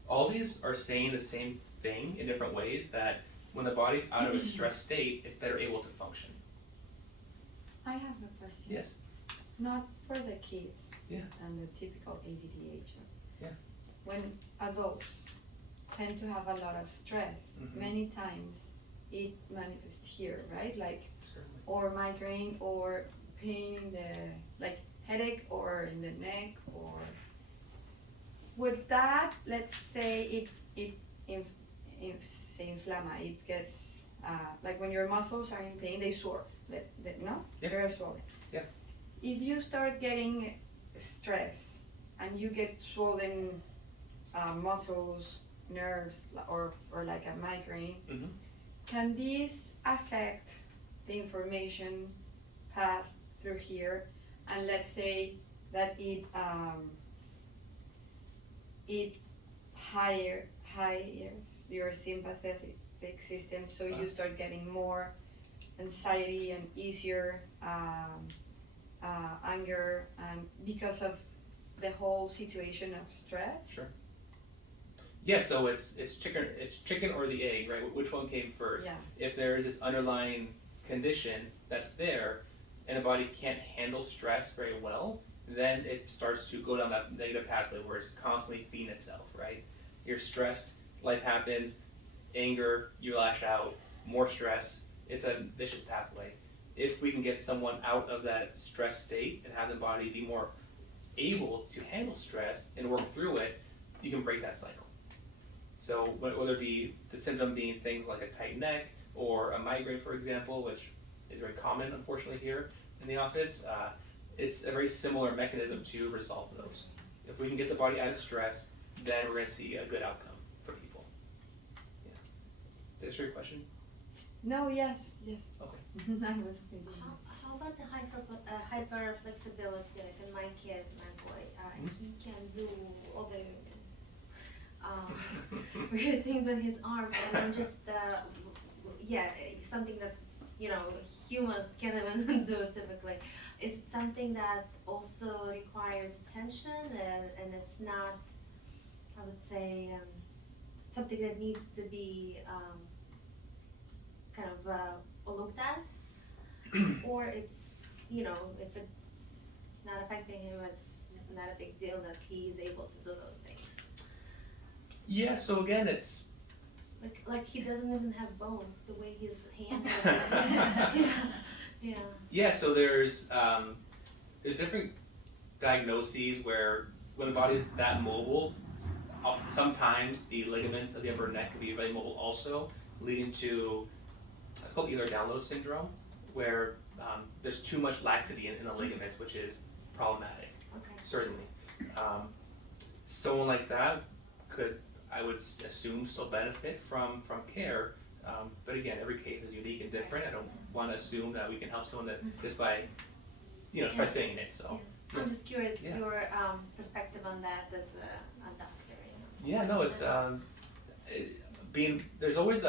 All these are saying the same thing in different ways, that when the body's out of a stress state, it's better able to function. I have a question. Yes. Not for the kids. Yeah. And the typical ADDH. Yeah. When adults tend to have a lot of stress, many times it manifests here, right? Like, Certainly. or migraine, or pain in the, like headache, or in the neck, or would that, let's say it inflama, it gets, like when your muscles are in pain, they swell, no? Yeah. They're swollen. Yeah. If you start getting stress and you get swollen muscles, nerves, or like a migraine, can this affect the information passed through here? And let's say that it higher hires your sympathetic system, so you start getting more anxiety and easier anger, and because of the whole situation of stress. Sure. Yeah, so it's chicken or the egg, right? Which one came first? Yeah. If there is this underlying condition that's there, and the body can't handle stress very well, then it starts to go down that negative pathway where it's constantly feeding itself, right? You're stressed, life happens, anger, you lash out, more stress. It's a vicious pathway. If we can get someone out of that stress state and have the body be more able to handle stress and work through it, you can break that cycle. So whether it be the symptom being things like a tight neck or a migraine, for example, which is very common, unfortunately, here in the office, it's a very similar mechanism to resolve those. If we can get the body out of stress, then we're going to see a good outcome for people. Yeah. Does that answer your question? No, yes. Okay. I was thinking. How about the hyper flexibility? Like in my kid, my boy, he can do all the weird things with his arms, and I'm just yeah, something that humans can't even do typically. Is it something that also requires attention, and it's not, I would say, something that needs to be kind of looked at, or it's if it's not affecting him, it's not a big deal that he's able to do those things. Yeah, so again, it's Like he doesn't even have bones, the way his hand is. Yeah. yeah. So there's different diagnoses where when the body is that mobile, sometimes the ligaments of the upper neck can be very mobile also, leading to it's called Ehlers-Danlos syndrome, where there's too much laxity in the ligaments, which is problematic. Okay. Certainly, someone like that could, I would assume, still benefit from care. But again, every case is unique and different. I don't want to assume that we can help someone that just by, try saying it. So. Yeah. I'm just curious Yeah. your perspective on that as a doctor. Yeah, no, it's there's always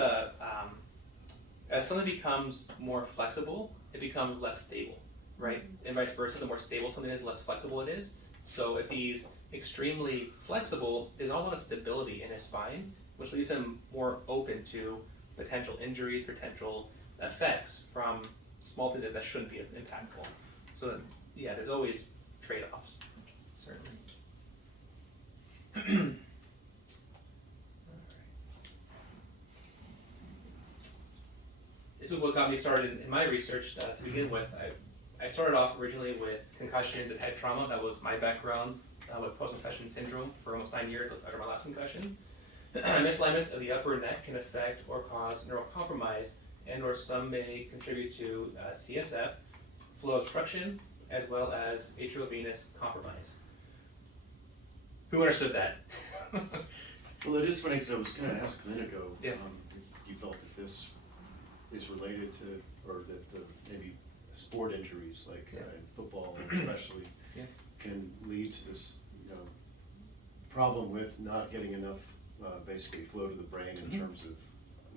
as something becomes more flexible, it becomes less stable, right? And vice versa, the more stable something is, the less flexible it is. So if he's extremely flexible, there's not a lot of stability in his spine, which leaves him more open to potential injuries, potential effects from small things that shouldn't be impactful. So yeah, there's always trade-offs, certainly. This is what got me started in my research to begin with. I started off originally with concussions and head trauma. That was my background with post-concussion syndrome for almost 9 years after my last concussion. Misalignments of the upper neck can affect or cause neural compromise, and or some may contribute to CSF, flow obstruction, as well as atriovenous compromise. Who understood that? Well, it is funny because I was going to ask a minute ago Yeah. if you felt that this is related to, or that the maybe sport injuries like in football especially can lead to this problem with not getting enough basically flow to the brain in terms of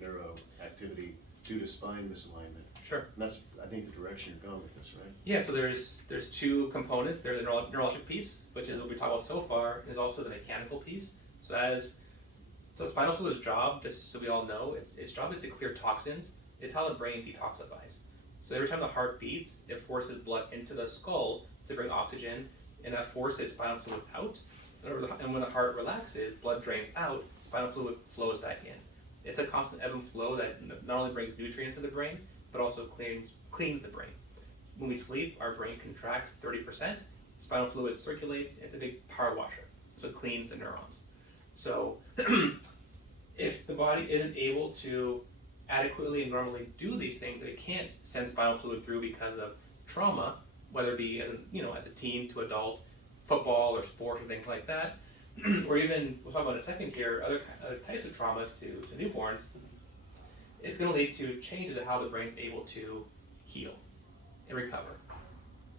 neuroactivity due to spine misalignment. Sure. And that's, I think, the direction you're going with this, right? Yeah, so there's two components. There's the neurologic piece, which is what we talked about so far, is also the mechanical piece. So spinal fluid's job, just so we all know, its job is to clear toxins. It's how the brain detoxifies. So every time the heart beats, it forces blood into the skull to bring oxygen, and that forces spinal fluid out. And when the heart relaxes, blood drains out, spinal fluid flows back in. It's a constant ebb and flow that not only brings nutrients to the brain, but also cleans the brain. When we sleep, our brain contracts 30%, spinal fluid circulates, it's a big power washer, so it cleans the neurons. So if the body isn't able to adequately and normally do these things, it can't send spinal fluid through because of trauma, whether it be as a teen to adult, football or sport or things like that, or even, we'll talk about in a second here, other types of traumas to newborns. It's going to lead to changes in how the brain's able to heal and recover.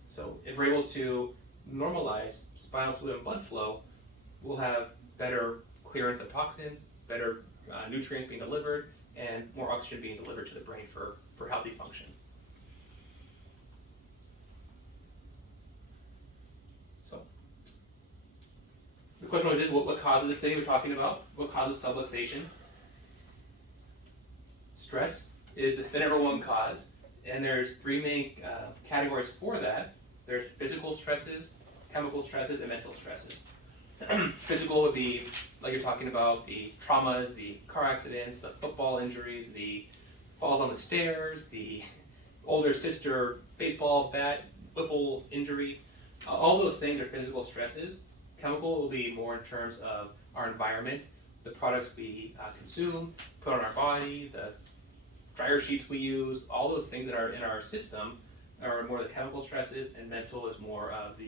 So if we're able to normalize spinal fluid and blood flow, we'll have better clearance of toxins, better nutrients being delivered, and more oxygen being delivered to the brain for healthy function. So the question always is, what causes this thing we're talking about? What causes subluxation? Stress is the number one cause, and there's three main categories for that. There's physical stresses, chemical stresses, and mental stresses. Physical would be, like you're talking about, the traumas, the car accidents, the football injuries, the falls on the stairs, the older sister baseball bat, wiffle injury. All those things are physical stresses. Chemical will be more in terms of our environment, the products we consume, put on our body, the dryer sheets we use, all those things that are in our system are more the chemical stresses, and mental is more of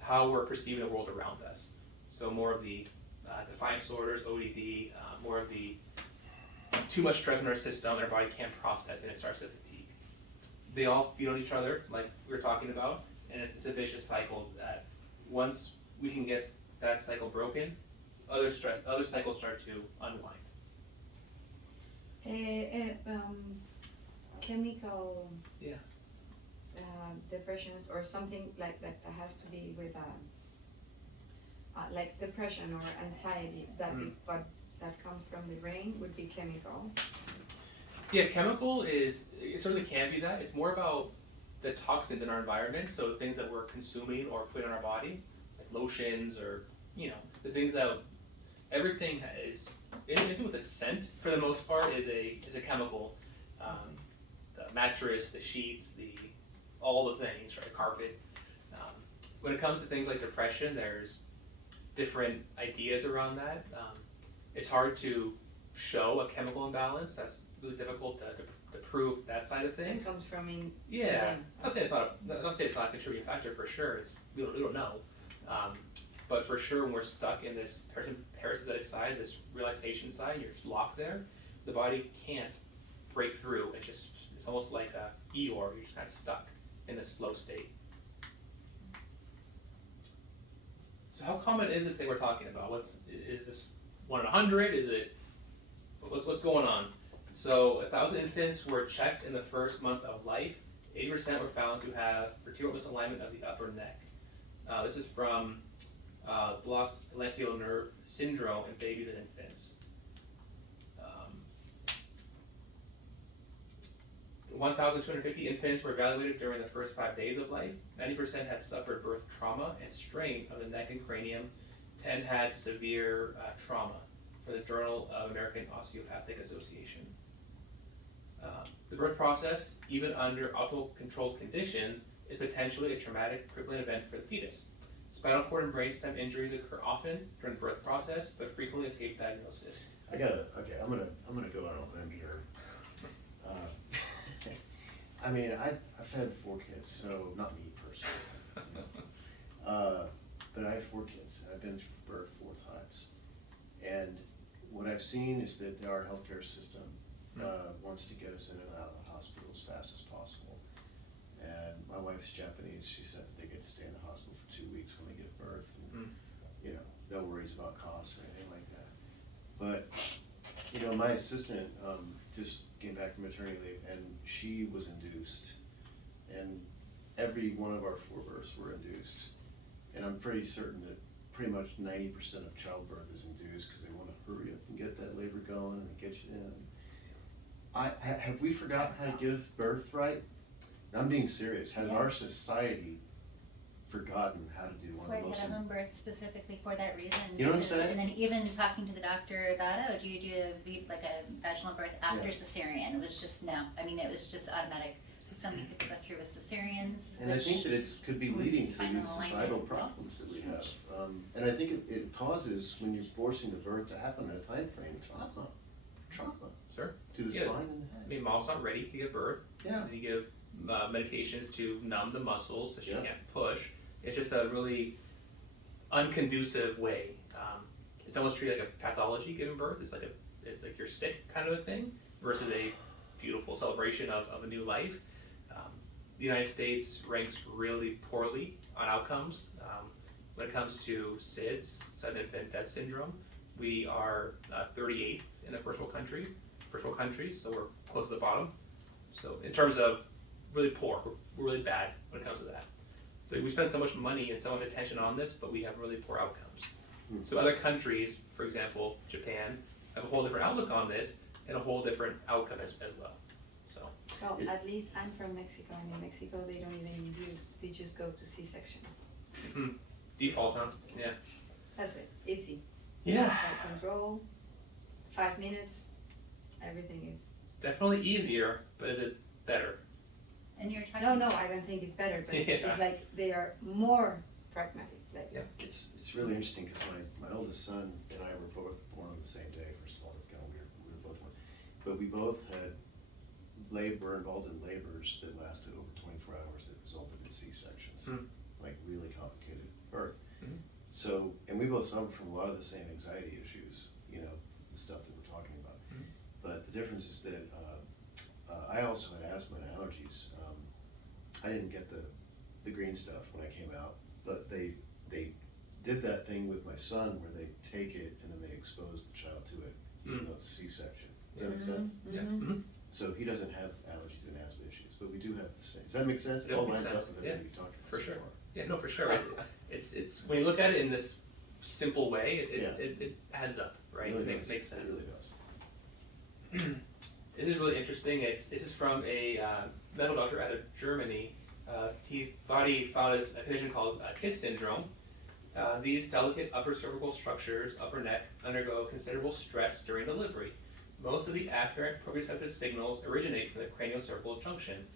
how we're perceiving the world around us. So more of the defiance disorders, ODD, more of the too much stress in our system, and our body can't process, and it starts to fatigue. They all feed on each other, like we were talking about, and it's a vicious cycle that once we can get that cycle broken, other cycles start to unwind. Chemical Yeah. depressions or something like that has to be with like depression or anxiety but that comes from the brain would be chemical. Yeah, chemical it certainly can be that. It's more about the toxins in our environment, so the things that we're consuming or putting in our body, like lotions or, the things that everything is, anything with a scent for the most part is a chemical. The mattress, the sheets, all the things, right, carpet. When it comes to things like depression, there's different ideas around that. It's hard to show a chemical imbalance. That's really difficult to prove that side of It things. comes from in Yeah, within. I'd say it's not a contributing factor for sure. We don't know, but for sure when we're stuck in this parasympathetic side, this relaxation side, you're just locked there. The body can't break through. It's almost like a Eeyore. You're just kind of stuck in this slow state. So how common is this thing we're talking about? Is this 1 in 100? Is it what's going on? So 1,000 infants were checked in the first month of life. 80% were found to have vertebral misalignment of the upper neck. This is from blocked atlantial nerve syndrome in babies and infants. 1,250 infants were evaluated during the first 5 days of life. 90% had suffered birth trauma and strain of the neck and cranium. 10 had severe trauma, for the Journal of American Osteopathic Association. The birth process, even under optimal controlled conditions, is potentially a traumatic, crippling event for the fetus. Spinal cord and brainstem injuries occur often during the birth process, but frequently escape diagnosis. I'm gonna go out on a limb here. I mean, I've had 4 kids, so not me personally, but I have 4 kids. I've been through birth 4 times, and what I've seen is that our healthcare system wants to get us in and out of the hospital as fast as possible. And my wife's Japanese. She said that they get to stay in the hospital for 2 weeks when they give birth, and no worries about costs or anything like that. But my assistant just came back from maternity leave, and she was induced, and every one of our 4 births were induced. And I'm pretty certain that pretty much 90% of childbirth is induced because they want to hurry up and get that labor going and get you in. Have we forgotten how to give birth right? And I'm being serious. Has our society forgotten how to do That's one why of I the most? had a home birth specifically for that reason. You know what I'm saying? And then even talking to the doctor about, do you do a vaginal birth after cesarean? It was just no. I mean, it was just automatic. Some people go through with cesareans. And I think that it could be leading to spinal these societal alignment. problems that we have. And I think it causes, when you're forcing the birth to happen in a time frame, trauma Sure. to the Yeah. spine and the I head. mean, mom's not ready to give birth. Yeah. And you give medications to numb the muscles so she Yeah. can't push. It's just a really unconducive way. It's almost treated like a pathology giving birth. It's like you're sick kind of a thing versus a beautiful celebration of a new life. The United States ranks really poorly on outcomes. When it comes to SIDS, sudden infant death syndrome, we are 38th in the first world countries, so we're close to the bottom. So in terms of really poor, we're really bad when it comes to that. So we spend so much money and so much attention on this, but we have really poor outcomes. So other countries, for example, Japan, have a whole different outlook on this and a whole different outcome as well. So Well, at least I'm from Mexico, and in Mexico they don't even induce, they just go to C-section. default, huh? Yeah. That's it, easy. Yeah. Like control, 5 minutes, everything is. Definitely easier, but is it better? And you're talking. No, I don't think it's better, but Yeah. it's like they are more pragmatic, like. Yeah. It's really interesting because my oldest son and I were both born on the same day. First of all, it's kind of weird. We were both born, but we both had involved in labors that lasted over 24 hours that resulted in C-sections, like really complicated birth. So, and we both suffered from a lot of the same anxiety issues, the stuff that we're talking about. But the difference is that I also had asthma and allergies. I didn't get the green stuff when I came out, but they did that thing with my son where they take it and then they expose the child to it, even though it's a C-section. Does that make sense? Yeah. Mm-hmm. So he doesn't have allergies and asthma issues, but we do have the same. Does that make sense? It It all makes lines sense. up with Yeah, everything we talked about for so sure. far. Yeah, no, for sure. Right? It's when you look at it in this simple way, it adds up, right? It really It does. makes sense. It really does. This is really interesting. This is from a medical doctor out of Germany. His body found a condition called KISS syndrome. These delicate upper cervical structures, upper neck, undergo considerable stress during delivery. Most of the afferent proprioceptive signals originate from the craniocervical junction.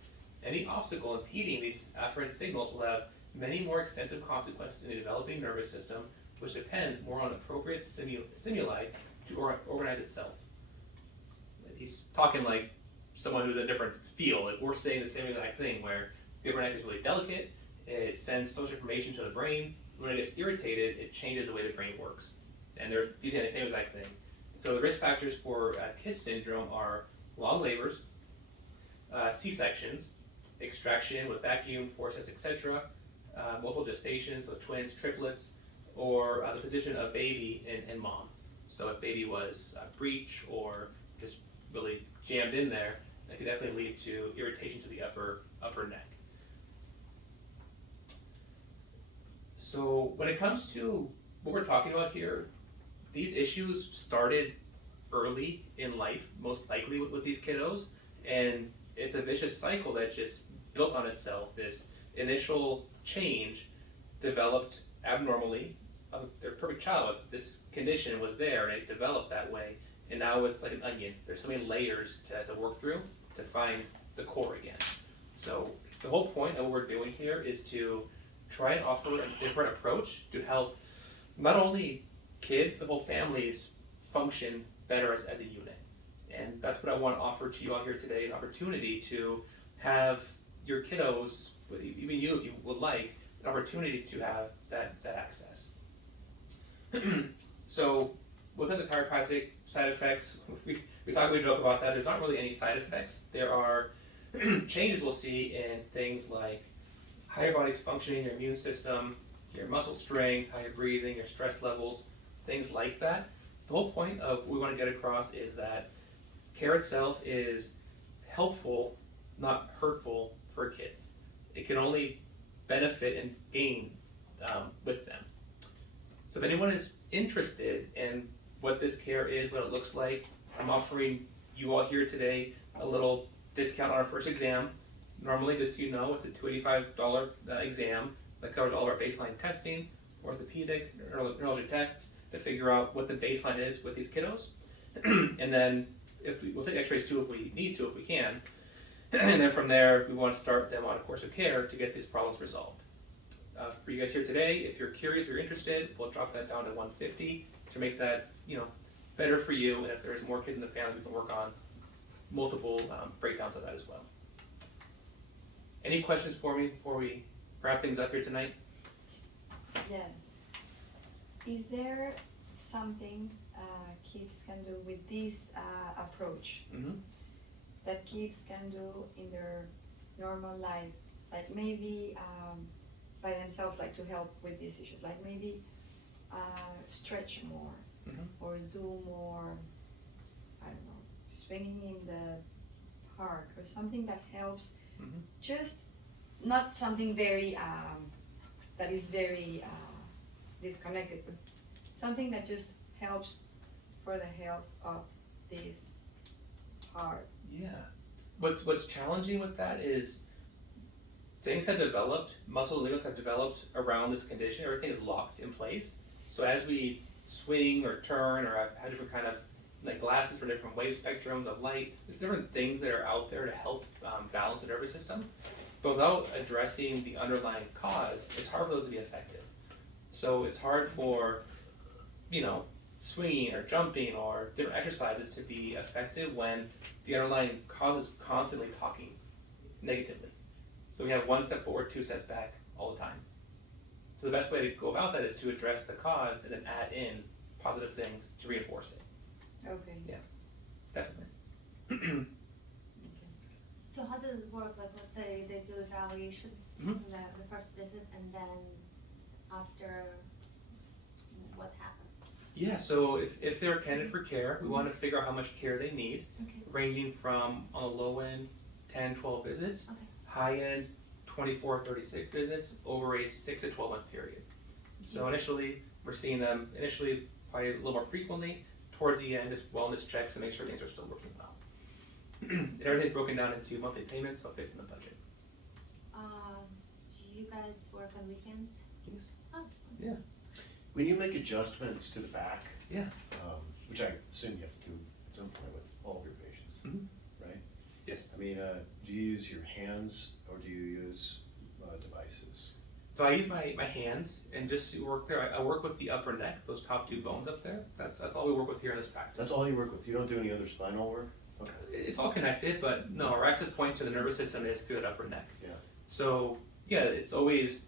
Any obstacle impeding these afferent signals will have many more extensive consequences in the developing nervous system, which depends more on appropriate stimuli to organize itself. He's talking like someone who's in a different field. Like we're saying the same exact thing, where the upper neck is really delicate. It sends so much information to the brain. When it gets irritated, it changes the way the brain works. And he's saying the same exact thing. So the risk factors for KISS syndrome are long labors, C-sections, extraction with vacuum, forceps, etc., multiple gestations, so twins, triplets, or the position of baby and mom. So if baby was breech or just really jammed in there, that could definitely lead to irritation to the upper neck. So when it comes to what we're talking about here, these issues started early in life, most likely with these kiddos, and it's a vicious cycle that just built on itself. This initial change developed abnormally. Their perfect child, this condition was there and it developed that way, and now it's like an onion. There's so many layers to work through to find the core again. So the whole point of what we're doing here is to try and offer a different approach to help not only kids, the whole families function better as a unit. And that's what I want to offer to you all here today, an opportunity to have your kiddos, even you if you would like, an opportunity to have that access. So within the chiropractic side effects, we joke about that. There's not really any side effects. There are changes we'll see in things like how your body's functioning, your immune system, your muscle strength, how you're breathing, your stress levels, things like that. The whole point of what we want to get across is that care itself is helpful, not hurtful for kids. It can only benefit and gain with them. So if anyone is interested in what this care is, what it looks like, I'm offering you all here today a little discount on our first exam. Normally, just so you know, it's a $285 exam that covers all of our baseline testing, orthopedic, neurologic tests to figure out what the baseline is with these kiddos. And then we'll take x-rays too if we need to, if we can. And then from there, we want to start them on a course of care to get these problems resolved. For you guys here today, if you're curious or interested, we'll drop that down to $150 to make that better for you. And if there's more kids in the family, we can work on multiple breakdowns of that as well. Any questions for me before we wrap things up here tonight? Yes. Is there something kids can do with this approach that kids can do in their normal life? Like maybe by themselves, like to help with these issues, like maybe stretch more or do more, I don't know, swinging in the park or something that helps. Just not something very that is very disconnected, but something that just helps for the health of this part. Yeah. What's challenging with that is things have developed, muscle ligaments have developed around this condition. Everything is locked in place. So as we swing or turn or have different kind of like glasses for different wave spectrums of light, there's different things that are out there to help balance the nervous system. But without addressing the underlying cause, it's hard for those to be effective. So it's hard for, swinging or jumping or different exercises to be effective when the underlying cause is constantly talking negatively. So we have one step forward, two steps back all the time. So the best way to go about that is to address the cause and then add in positive things to reinforce it. Okay. Yeah, definitely. So how does it work? Like, let's say they do evaluation Mhm. the first visit, and then after, what happens? Yeah, so if they're a candidate for care, we want to figure out how much care they need, Okay. ranging from on the low end 10, 12 visits, Okay. high end 24, 36 visits over a 6 to 12 month period. So initially, we're seeing them initially probably a little more frequently. Towards the end, is wellness checks to make sure things are still working well. And everything's broken down into monthly payments, so it fits in the budget. Do you guys work on weekends? Yes. Oh. Yeah. When you make adjustments to the back, Yeah. which I assume you have to do at some point with all of your patients, Mhm. right? Yes. I mean, do you use your hands or do you use devices? So I use my hands, and just to work clear, I work with the upper neck, those top two bones up there. That's all we work with here in this practice. That's all you work with? You don't do any other spinal work? Okay. It's all connected, but no, our access point to the nervous system is through that upper neck. Yeah. So yeah, it's always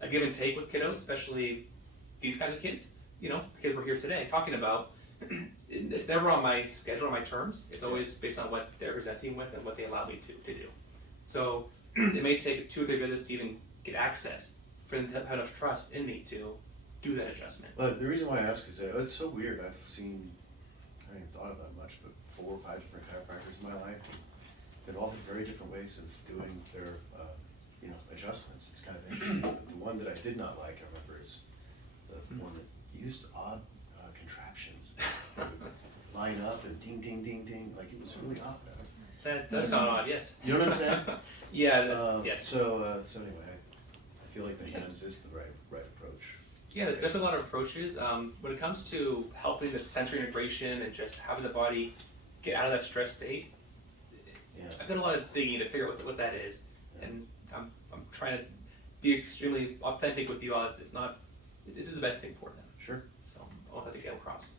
a give and take with kiddos, especially these kinds of kids. You know, the kids we're here today talking about. It's never on my schedule or my terms. It's always based on what they're presenting with and what they allow me to do. So it may take 2 or 3 visits to even get access for them to have enough trust in me to do that adjustment. But the reason why I ask is that it's so weird. I've seen, I haven't thought about it much, but 4 or 5 different chiropractors in my life. That all have very different ways of doing their, adjustments. It's kind of interesting. The one that I did not like, I remember, is the one that used odd contraptions. That would line up and ding, ding, ding, ding. Like, it was really odd. That does sound odd, yes. You know what I'm saying? Yeah, yes. So anyway, I feel like the hands is the right approach. Yeah, there's definitely a lot of approaches. When it comes to helping the sensory integration and just having the body get out of that stress state, Yeah. I've done a lot of digging to figure out what that is, and I'm trying to be extremely authentic with you all. This is the best thing for them. Sure. So I want that to get across.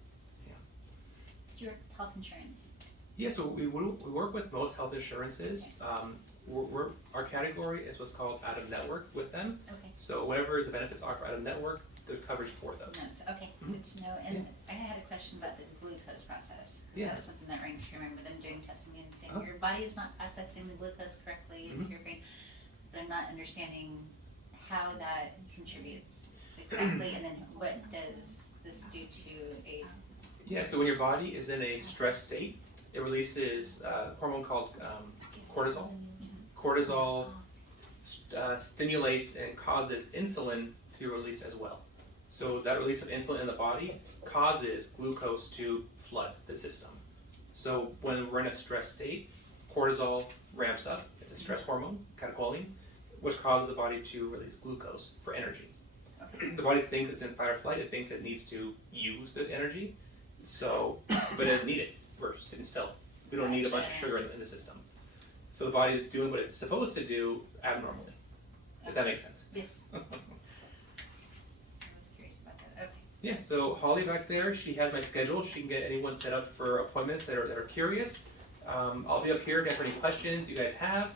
Do you work with health insurance? Yeah, so we work with most health insurances. Our category is what's called out of network with them. Okay. So whatever the benefits are for out of network, there's coverage for those. That's okay. Good to know. And I had a question about the glucose process. Yeah. That was something that rang true. I remember them doing testing and saying Oh. your body is not processing the glucose correctly into your brain, but I'm not understanding how that contributes exactly. And then what does this do to a Yeah, so when your body is in a stress state, it releases a hormone called cortisol. Cortisol stimulates and causes insulin to release as well. So that release of insulin in the body causes glucose to flood the system. So when we're in a stress state, cortisol ramps up. It's a stress hormone, catecholamine, which causes the body to release glucose for energy. The body thinks it's in fight or flight. It thinks it needs to use the energy. So, but it doesn't need it. We're sitting still. We don't need a bunch of sugar in the system. So the body is doing what it's supposed to do abnormally. If that makes sense. Yes. I was curious about that. Okay. Yeah, so Holly back there, she has my schedule. She can get anyone set up for appointments that are curious. I'll be up here if you have any questions you guys have.